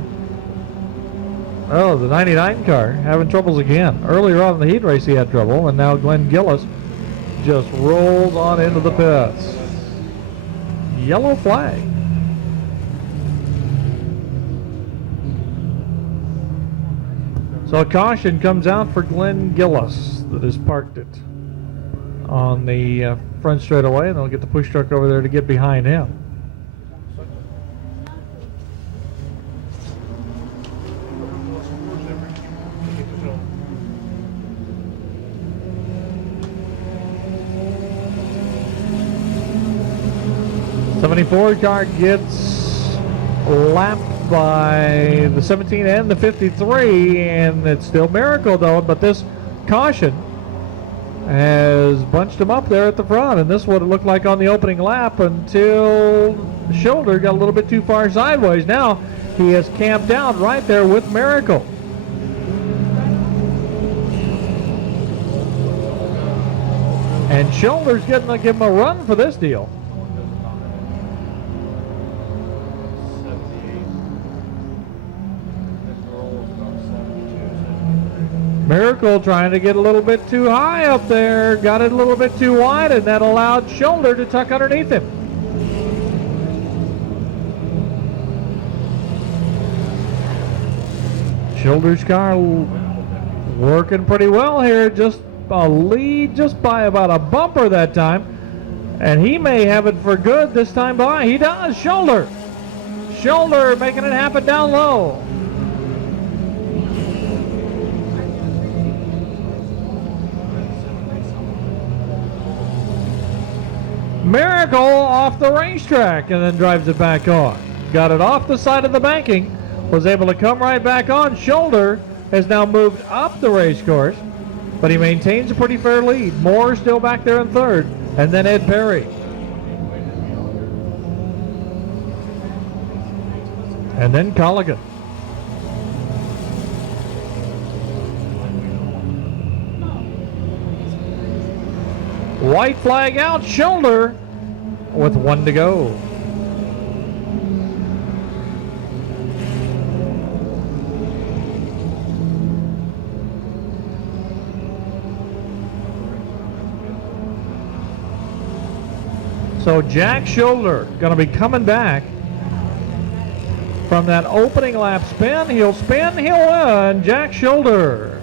the 99 car having troubles again. Earlier on in the heat race he had trouble, and now Glenn Gillis just rolls on into the pits. Yellow flag. So a caution comes out for Glenn Gillis that has parked it on the front straightaway, and they'll get the push truck over there to get behind him. '74 car gets lapped by the 17 and the 53, and it's still Miracle though, but this caution has bunched him up there at the front, and this is what it looked like on the opening lap until Shoulder got a little bit too far sideways. Now he has camped out right there with Miracle. And Shoulder's getting to give him a run for this deal. Miracle trying to get a little bit too high up there, got it a little bit too wide, and that allowed Shoulder to tuck underneath him. Shoulder's car working pretty well here, just a lead just by about a bumper that time, and he may have it for good this time by. He does. Shoulder making it happen down low. Miracle off the racetrack and then drives it back on. Got it off the side of the banking, was able to come right back on. Shoulder has now moved up the race course, but he maintains a pretty fair lead. Moore still back there in third, and then Ed Perry. And then Colligan. White flag out, Shoulder with 1 to go. So Jack Shoulder going to be coming back from that opening lap spin. He'll spin, he'll win. Jack Shoulder.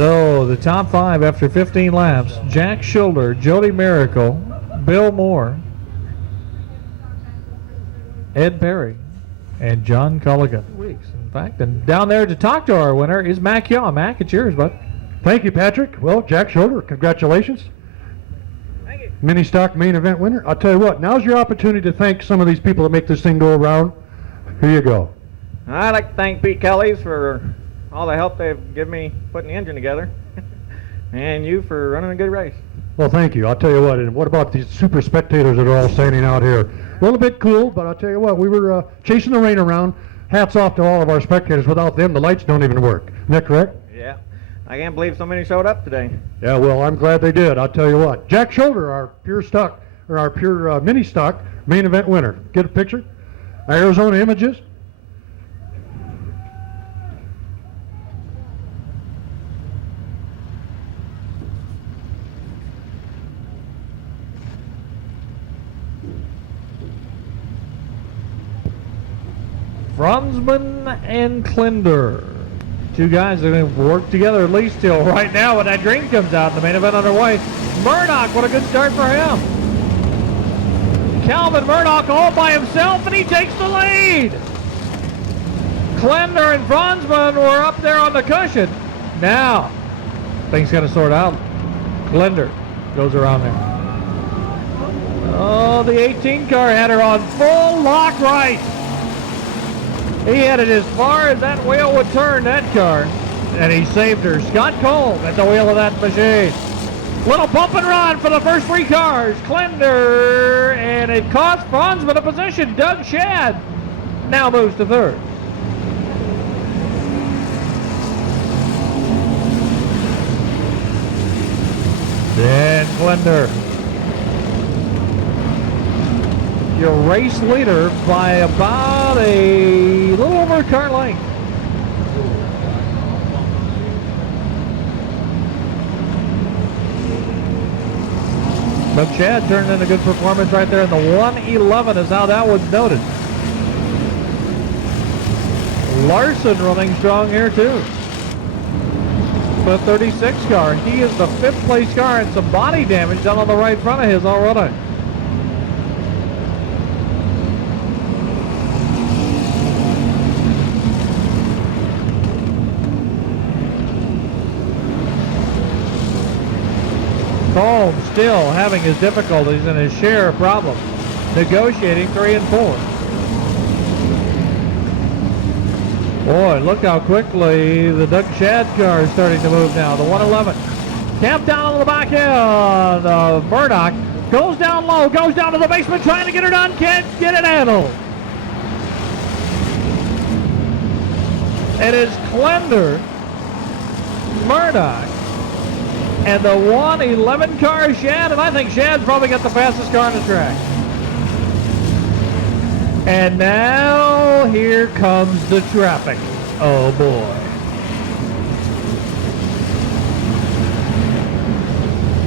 So the top 5 after 15 laps: Jack Schulter, Jody Miracle, Bill Moore, Ed Perry, and John Culligan. Weeks, in fact. And down there to talk to our winner is Mac Yaw. Mac, it's yours, bud. Thank you, Patrick. Well, Jack Schulter, congratulations. Thank you. Mini stock main event winner. I'll tell you what, now's your opportunity to thank some of these people that make this thing go around. Here you go. I'd like to thank Pete Kelly's for all the help they've given me putting the engine together, and you for running a good race. Well, thank you. I'll tell you what, and what about these super spectators that are all standing out here? A little bit cool, but I'll tell you what, we were chasing the rain around. Hats off to all of our spectators. Without them, the lights don't even work. Isn't that correct? Yeah, I can't believe so many showed up today. Yeah, well, I'm glad they did. I'll tell you what. Jack Schulter, our pure stock, or our pure mini stock main event winner. Get a picture? Arizona Images. Franzman and Klinder. Two guys that are going to work together at least till right now when that green comes out. The main event underway. Murdoch, what a good start for him. Calvin Murdoch all by himself, and he takes the lead. Klinder and Franzman were up there on the cushion. Now, things got to sort out. Klinder goes around there. Oh, the 18 car had her on full lock right. He had it as far as that wheel would turn, that car, and he saved her. Scott Cole at the wheel of that machine. Little bump and run for the first 3 cars. Klinder, and it cost Franzman a position. Doug Shad now moves to 3rd. Then Klinder, your race leader by about a little over a car length. But Chad turned in a good performance right there in the 111 is how that was noted. Larson running strong here too. The 36 car, he is the 5th place car, and some body damage down on the right front of his already. Colm still having his difficulties and his share of problems, negotiating 3 and 4. Boy, look how quickly the Doug Shad car is starting to move now. The 111. Camp down on the back end of Murdoch. Goes down low, goes down to the basement trying to get her done. Can't get it handled. It is Klinder, Murdoch, and the 111 car is Shad, and I think Shad's probably got the fastest car on the track. And now here comes the traffic. Oh boy.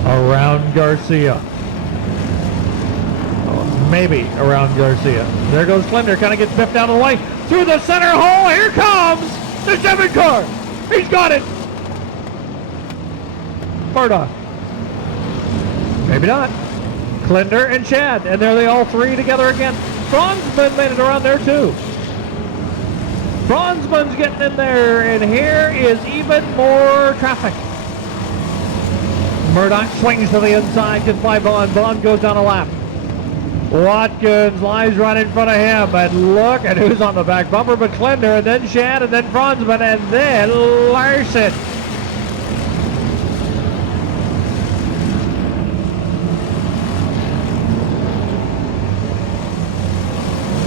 Around Garcia. Oh, maybe around Garcia. There goes Klinder, kind of gets biffed out of the way. Through the center hole, here comes the 7 car. He's got it. Murdoch. Maybe not. Klinder and Shad, and there they all 3 together again. Franzman made it around there too. Franzman's getting in there, and here is even more traffic. Murdoch swings to the inside, gets by Vaughn. Vaughn goes down a lap. Watkins lies right in front of him, and look at who's on the back bumper, but Klinder, and then Shad, and then Franzman, and then Larson.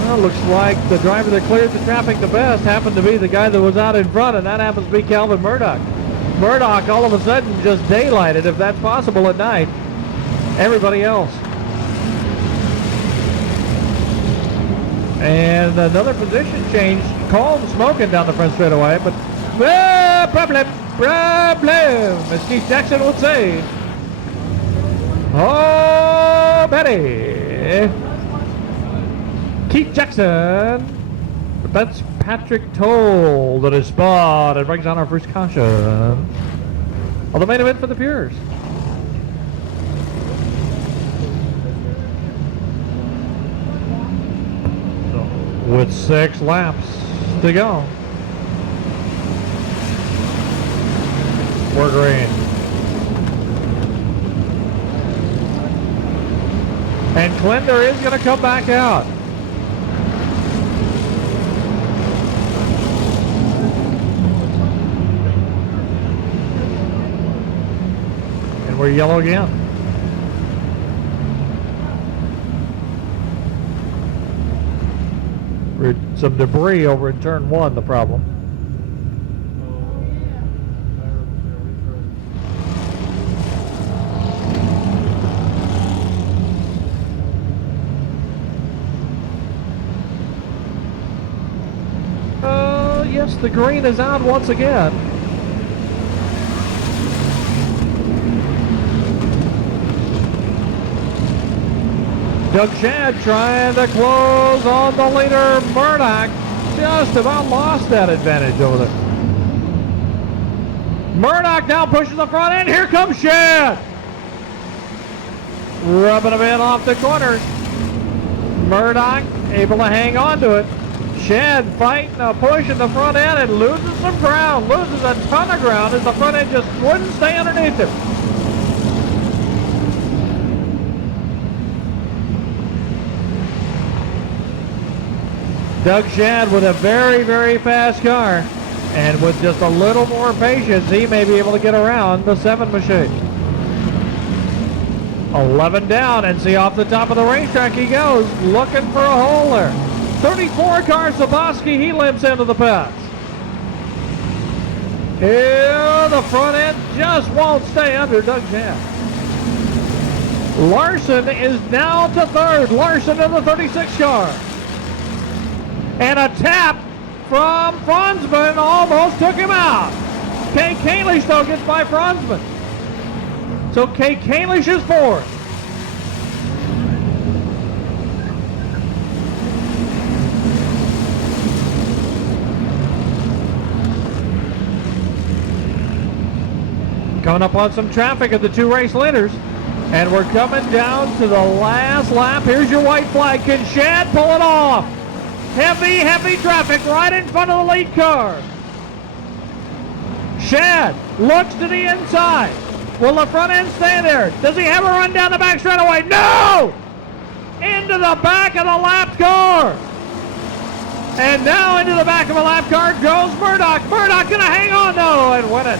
Well, looks like the driver that cleared the traffic the best happened to be the guy that was out in front, and that happens to be Calvin Murdoch. Murdoch all of a sudden just daylighted, if that's possible at night. Everybody else. And another position change. Colm smoking down the front straightaway, but problem, as Keith Jackson would say. Oh, Betty. Keith Jackson, but that's Patrick Toll that is spot and brings on our first caution. of the main event for the Pures. So, with 6 laps to go, we're green. And Klinder is going to come back out. And we're yellow again. Some debris over in turn 1, the problem. Yes, the green is out once again. Doug Shadd trying to close on the leader, Murdoch. Just about lost that advantage over there. Murdoch now pushes the front end. Here comes Shadd. Rubbing a bit off the corners. Murdoch able to hang on to it. Shadd fighting a push in the front end and loses some ground, loses a ton of ground as the front end just wouldn't stay underneath him. Doug Shadd with a very, very fast car, and with just a little more patience, he may be able to get around the 7 machine. 11 down, and see off the top of the racetrack he goes, looking for a hole there. 34 car Saboski, he limps into the pass. Here, the front end just won't stay under Doug Shadd. Larson is now to 3rd. Larson in the 36 car. And a tap from Franzman almost took him out. Kay Kalish, though, gets by Franzman. So Kay Kalish is 4th. Coming up on some traffic at the 2 race leaders. And we're coming down to the last lap. Here's your white flag. Can Shadd pull it off? Heavy, heavy traffic right in front of the lead car. Shadd looks to the inside. Will the front end stay there? Does he have a run down the back straightaway? No! Into the back of the lapped car. And now into the back of a lapped car goes Murdoch. Murdoch gonna hang on though and win it.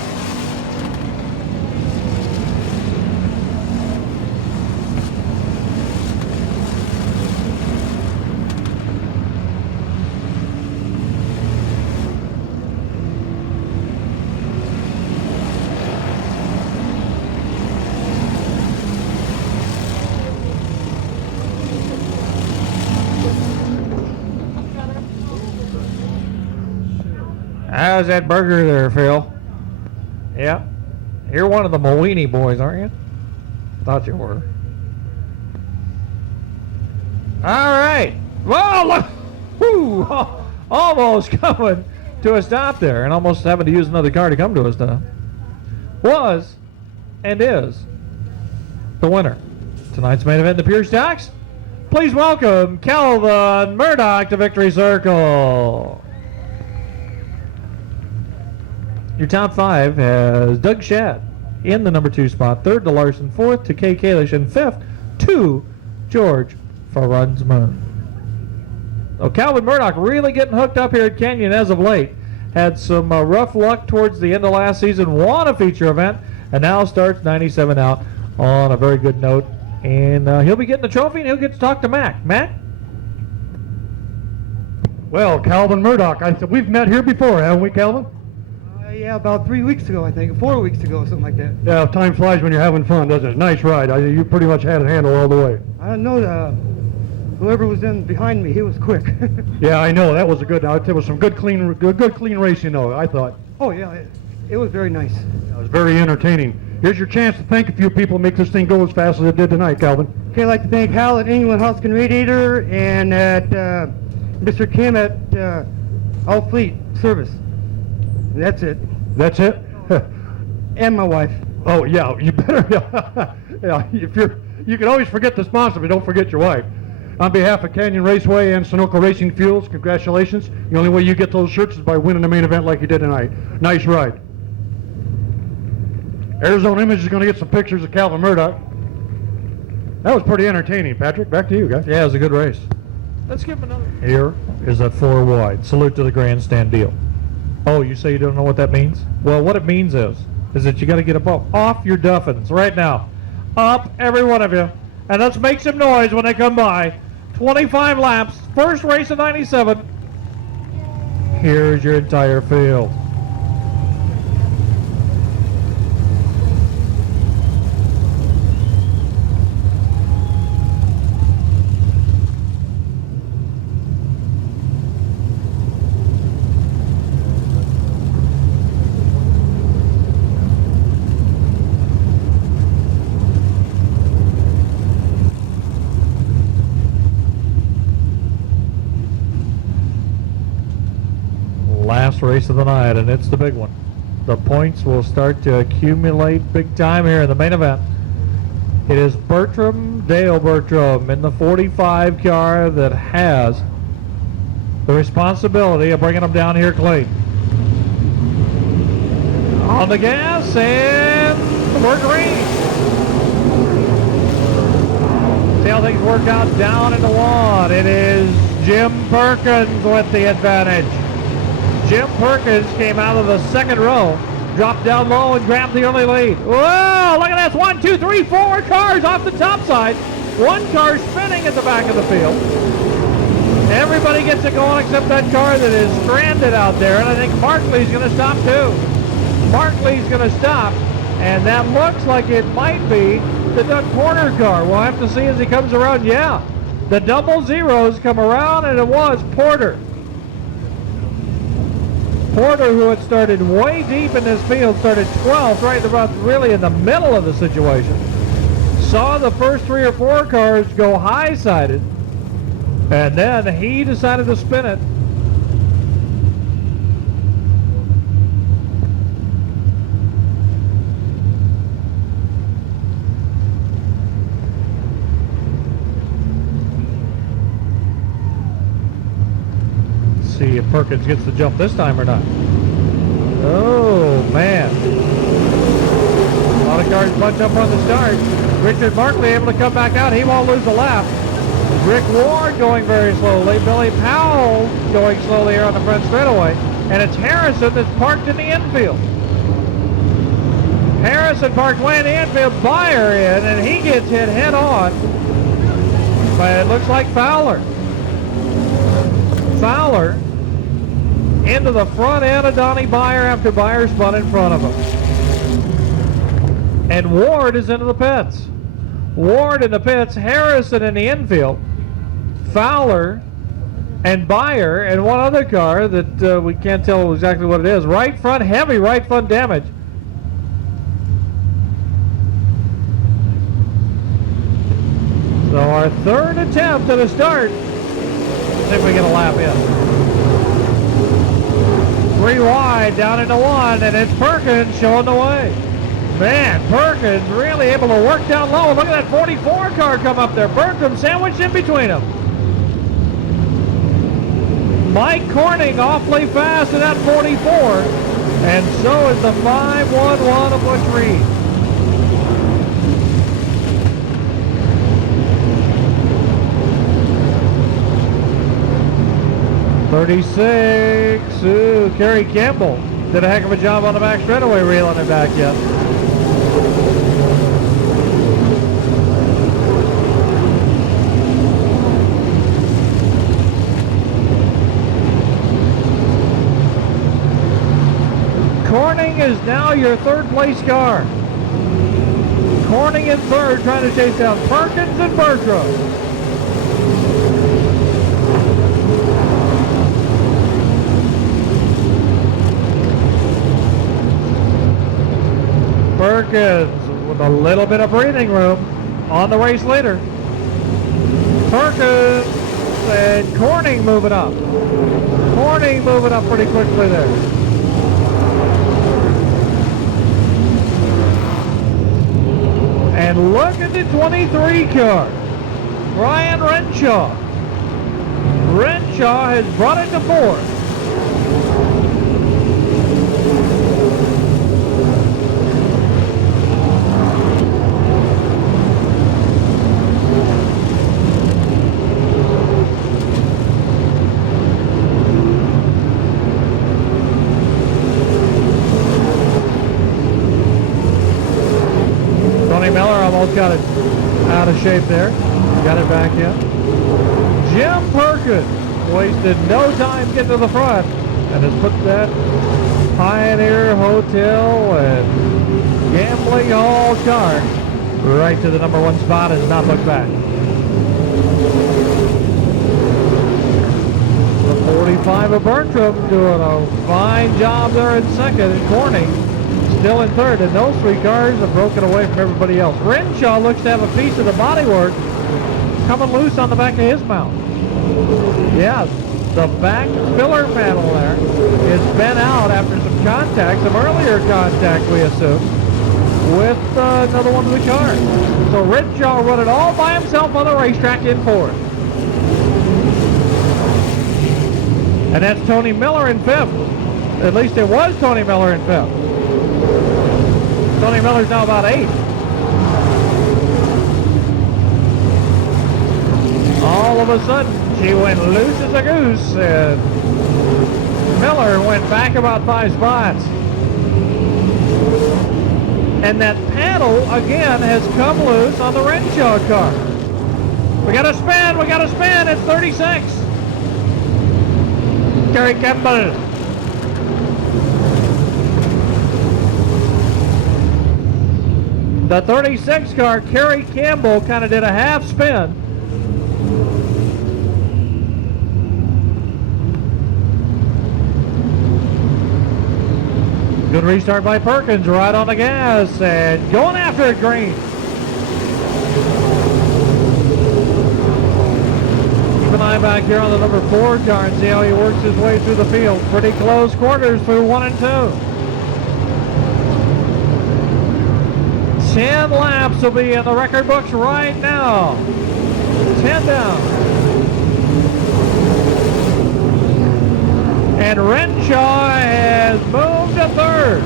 How's that burger there, Phil? Yeah. You're one of the Moini boys, aren't you? Thought you were. All right. Whoa, look. Whoo, almost coming to a stop there and almost having to use another car to come to a stop. Was and is the winner. Tonight's main event in the Pure Stocks. Please welcome Calvin Murdoch to Victory Circle. Your top 5 has Doug Shadd in the number 2 spot, 3rd to Larson, 4th to Kay Kalish, and 5th to George Franzman. So Calvin Murdoch really getting hooked up here at Canyon as of late. Had some rough luck towards the end of last season, won a feature event, and now starts 97 out on a very good note. And he'll be getting the trophy, and he'll get to talk to Mac. Mac? Well, Calvin Murdoch, we've met here before, haven't we, Calvin? Yeah, about 3 weeks ago, I think. 4 weeks ago, something like that. Yeah, time flies when you're having fun, doesn't it? Nice ride. You pretty much had it handled all the way. I don't know, whoever was in behind me, he was quick. Yeah, I know. That was a good. It was some good clean racing, though. I thought. Oh yeah, it was very nice. It was very entertaining. Here's your chance to thank a few people, make this thing go as fast as it did tonight, Calvin. Okay, I'd like to thank Hal at England Huskin Radiator and at Mr. Kim at All Fleet Service. And that's it. That's it. and my wife. Oh, yeah, you better, yeah, you can always forget the sponsor, but don't forget your wife. On behalf of Canyon Raceway and Sunoco Racing Fuels, congratulations. The only way you get those shirts is by winning the main event like you did tonight. Nice ride. Arizona Image is going to get some pictures of Calvin Murdoch. That was pretty entertaining, Patrick. Back to you, guys. Yeah, it was a good race. Let's give him another. Here is a 4 wide. Salute to the grandstand deal. Oh, you say you don't know what that means? Well, what it means is that you got to get up off your duffins right now. Up, every one of you. And let's make some noise when they come by. 25 laps, first race of 97. Here's your entire field. Last race of the night, and it's the big one. The points will start to accumulate big time here in the main event. It is Dale Bertram in the 45 car that has the responsibility of bringing them down here clean. On the gas, and we're green. See how things work out down in the one. It is Jim Perkins with the advantage. Jim Perkins came out of the second row, dropped down low and grabbed the early lead. Whoa, look at this, 1, 2, 3, 4 cars off the top side. One car spinning at the back of the field. Everybody gets it going except that car that is stranded out there, and I think Markley's going to stop too. Markley's going to stop, and that looks like it might be the Doug Porter car. We'll have to see as he comes around. Yeah, the double zeros come around, and it was Porter. Porter, who had started way deep in this field, started 12th, right about really in the middle of the situation. Saw the first 3 or 4 cars go high-sided, and then he decided to spin it. See if Perkins gets the jump this time or not. Oh, man. A lot of cars bunch up on the start. Richard Markley able to come back out. He won't lose a lap. Rick Ward going very slowly. Billy Powell going slowly here on the front straightaway. And it's Harrison that's parked in the infield. Harrison parked way in the infield. Byer in, and he gets hit head on. But it looks like Fowler. Fowler into the front end of Donnie Byer after Byer spun in front of him. And Ward is into the pits. Ward in the pits, Harrison in the infield, Fowler and Byer and one other car that we can't tell exactly what it is. Right front, heavy right front damage. So our third attempt at a start. See if we get a lap in. 3 wide down into 1, and it's Perkins showing the way. Man, Perkins really able to work down low. Look at that 44 car come up there. Bertram sandwiched in between them. Mike Corning awfully fast in that 44, and so is the 511 of Butch Reed. .36, ooh, Kerry Campbell did a heck of a job on the back straightaway reeling it back yet. Corning is now your third place car. Corning in third, trying to chase down Perkins and Bertram. Perkins with a little bit of breathing room on the race leader. Perkins and Corning moving up. Corning moving up pretty quickly there. And look at the 23 car. Brian Renshaw. Renshaw has brought it to fourth. Tony Miller almost got it out of shape there. Got it back in. Jim Perkins wasted no time getting to the front and has put that Pioneer Hotel and Gambling Hall car right to the number one spot and has not looked back. The 45 of Bertram doing a fine job there in second, and Corning still in third, and those three cars have broken away from everybody else. Renshaw looks to have a piece of the bodywork coming loose on the back of his mount. Yeah, the back filler panel there is bent out after some contact, some earlier contact we assume, with another one of the cars. So Renshaw running all by himself on the racetrack in fourth. And that's Tony Miller in fifth. At least it was Tony Miller in fifth. Tony Miller's now about eighth. All of a sudden, she went loose as a goose, and Miller went back about 5 spots. And that panel, again, has come loose on the Renshaw car. We got to spin, it's 36. Kerry Campbell. The 36 car, Kerry Campbell, kind of did a half spin. Good restart by Perkins, right on the gas and going after it, green. Keep an eye back here on the number 4 car and see how he works his way through the field. Pretty close quarters through 1 and 2. 10 laps will be in the record books right now. 10 down. And Renshaw has moved to third.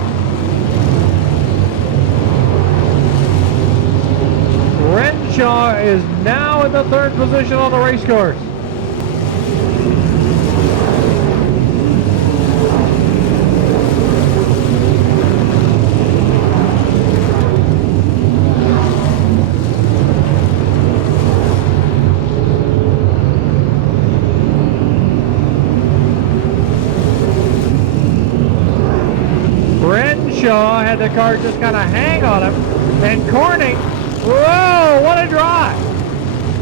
Renshaw is now in the third position on the race course. Renshaw had the car just kind of hang on him, and Corning, whoa, what a drive!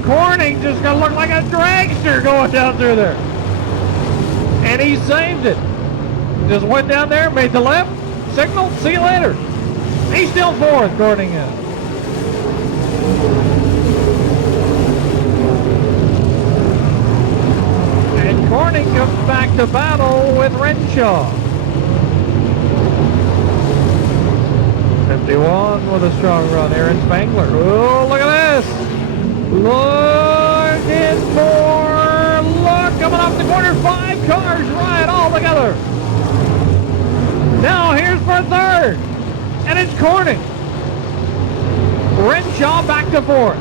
Corning just gonna look like a dragster going down through there. And he saved it. Just went down there, made the left, signal, see you later. He's still fourth, Corning is. And Corning comes back to battle with Renshaw. 51 with a strong run. Aaron Spangler. Oh, look at this. Looking for, look, coming off the corner. 5 cars right all together. Now here's for third. And it's Corning. Renshaw back to fourth.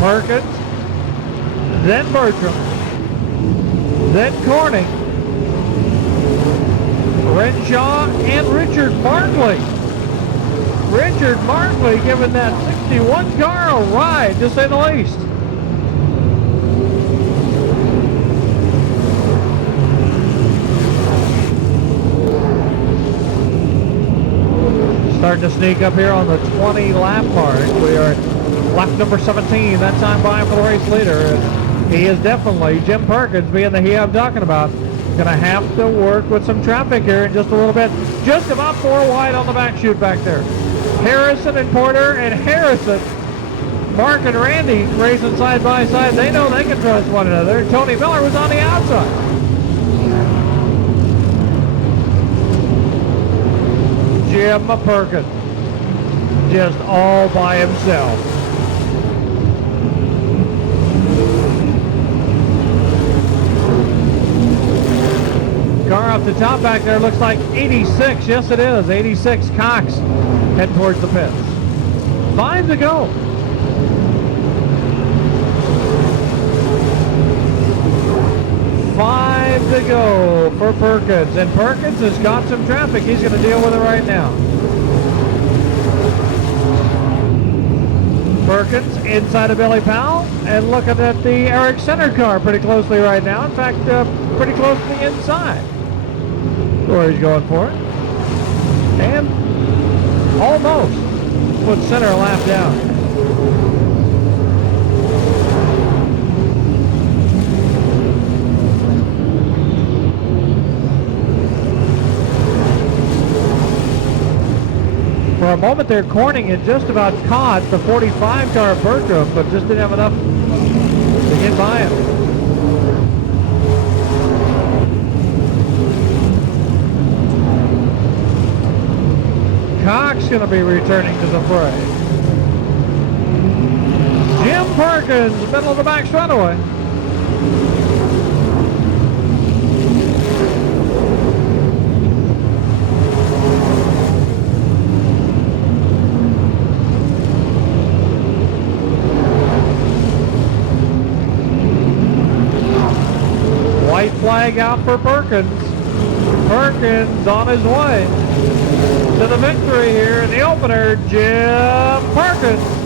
Perkins, then Bertram, then Corning, Renshaw, and Richard Markley. Richard Markley giving that 61 car a ride, to say the least. Starting to sneak up here on the 20 lap mark. We are at lap number 17, that time by for the race leader. He is definitely, Jim Perkins being the he I'm talking about, Gonna have to work with some traffic here in just a little bit. Just about 4 wide on the back chute back there. Harrison and Porter, and Harrison, Mark and Randy racing side by side. They know they can trust one another. Tony Miller was on the outside. Jim Perkins, just all by himself. Car off the top back there looks like 86. Yes, it is. 86 Cox heading towards the pits. 5 to go. Five to go for Perkins, and Perkins has got some traffic. He's going to deal with it right now. Perkins inside of Billy Powell, and looking at the Eric Center car pretty closely right now. In fact, pretty close to the inside. Where he's going for it, and almost put Center a lap down. For a moment there, Corning had just about caught the 45 car of Bertram, but just didn't have enough to get by him. Cox going to be returning to the fray. Jim Perkins, middle of the back straightaway. White flag out for Perkins. Perkins on his way to the victory here in the opener. Jim Perkins.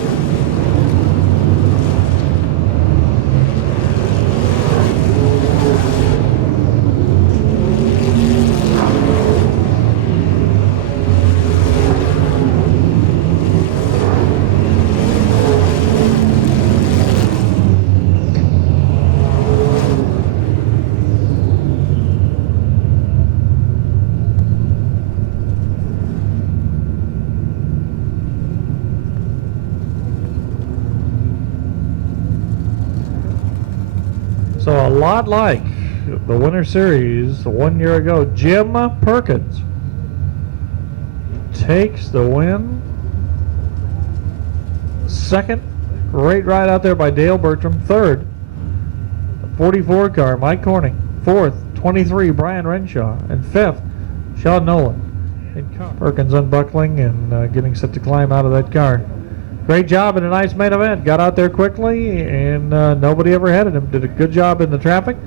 So a lot like the Winter Series 1 year ago, Jim Perkins takes the win. Second, great ride out there by Dale Bertram. Third, the 44 car, Mike Corning. Fourth, 23, Brian Renshaw. And fifth, Sean Nolan. And Perkins unbuckling and getting set to climb out of that car. Great job in a nice main event. Got out there quickly, and nobody ever headed him. Did a good job in the traffic.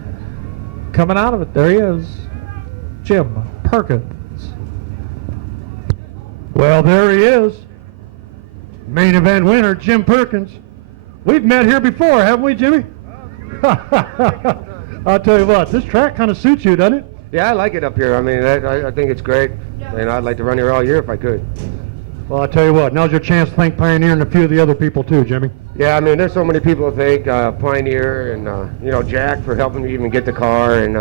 Coming out of it, there he is, Jim Perkins. Well, there he is. Main event winner, Jim Perkins. We've met here before, haven't we, Jimmy? I'll tell you what, this track kind of suits you, doesn't it? Yeah, I like it up here. I mean, I think it's great. And I'd like to run here all year if I could. Well, I'll tell you what, now's your chance to thank Pioneer and a few of the other people too, Jimmy. Yeah, I mean, there's so many people to thank, Pioneer and, you know, Jack for helping me even get the car, and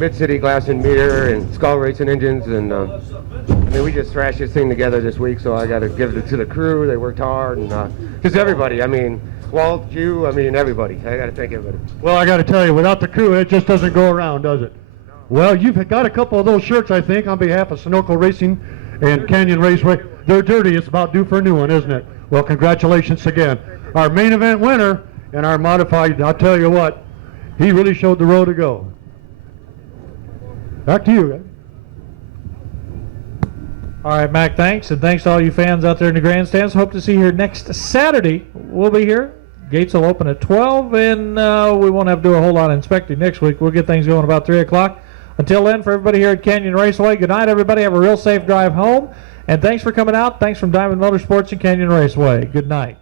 Mid-City Glass and Mirror and Skull Racing Engines, and I mean, we just thrashed this thing together this week, so I got to give it to the crew. They worked hard, and just everybody. I mean, Walt, you, I mean, everybody. I got to thank everybody. Well, I got to tell you, without the crew, it just doesn't go around, does it? Well, you've got a couple of those shirts, I think, on behalf of Sunoco Racing and Canyon Raceway. They're dirty. It's about due for a new one, isn't it? Well, congratulations again. Our main event winner and our modified, I'll tell you what, he really showed the road to go. Back to you, guys. All right, Mac, thanks. And thanks to all you fans out there in the grandstands. Hope to see you here next Saturday. We'll be here. Gates will open at 12, and we won't have to do a whole lot of inspecting next week. We'll get things going about 3 o'clock. Until then, for everybody here at Canyon Raceway, good night, everybody. Have a real safe drive home. And thanks for coming out. Thanks from Diamond Motorsports and Canyon Raceway. Good night.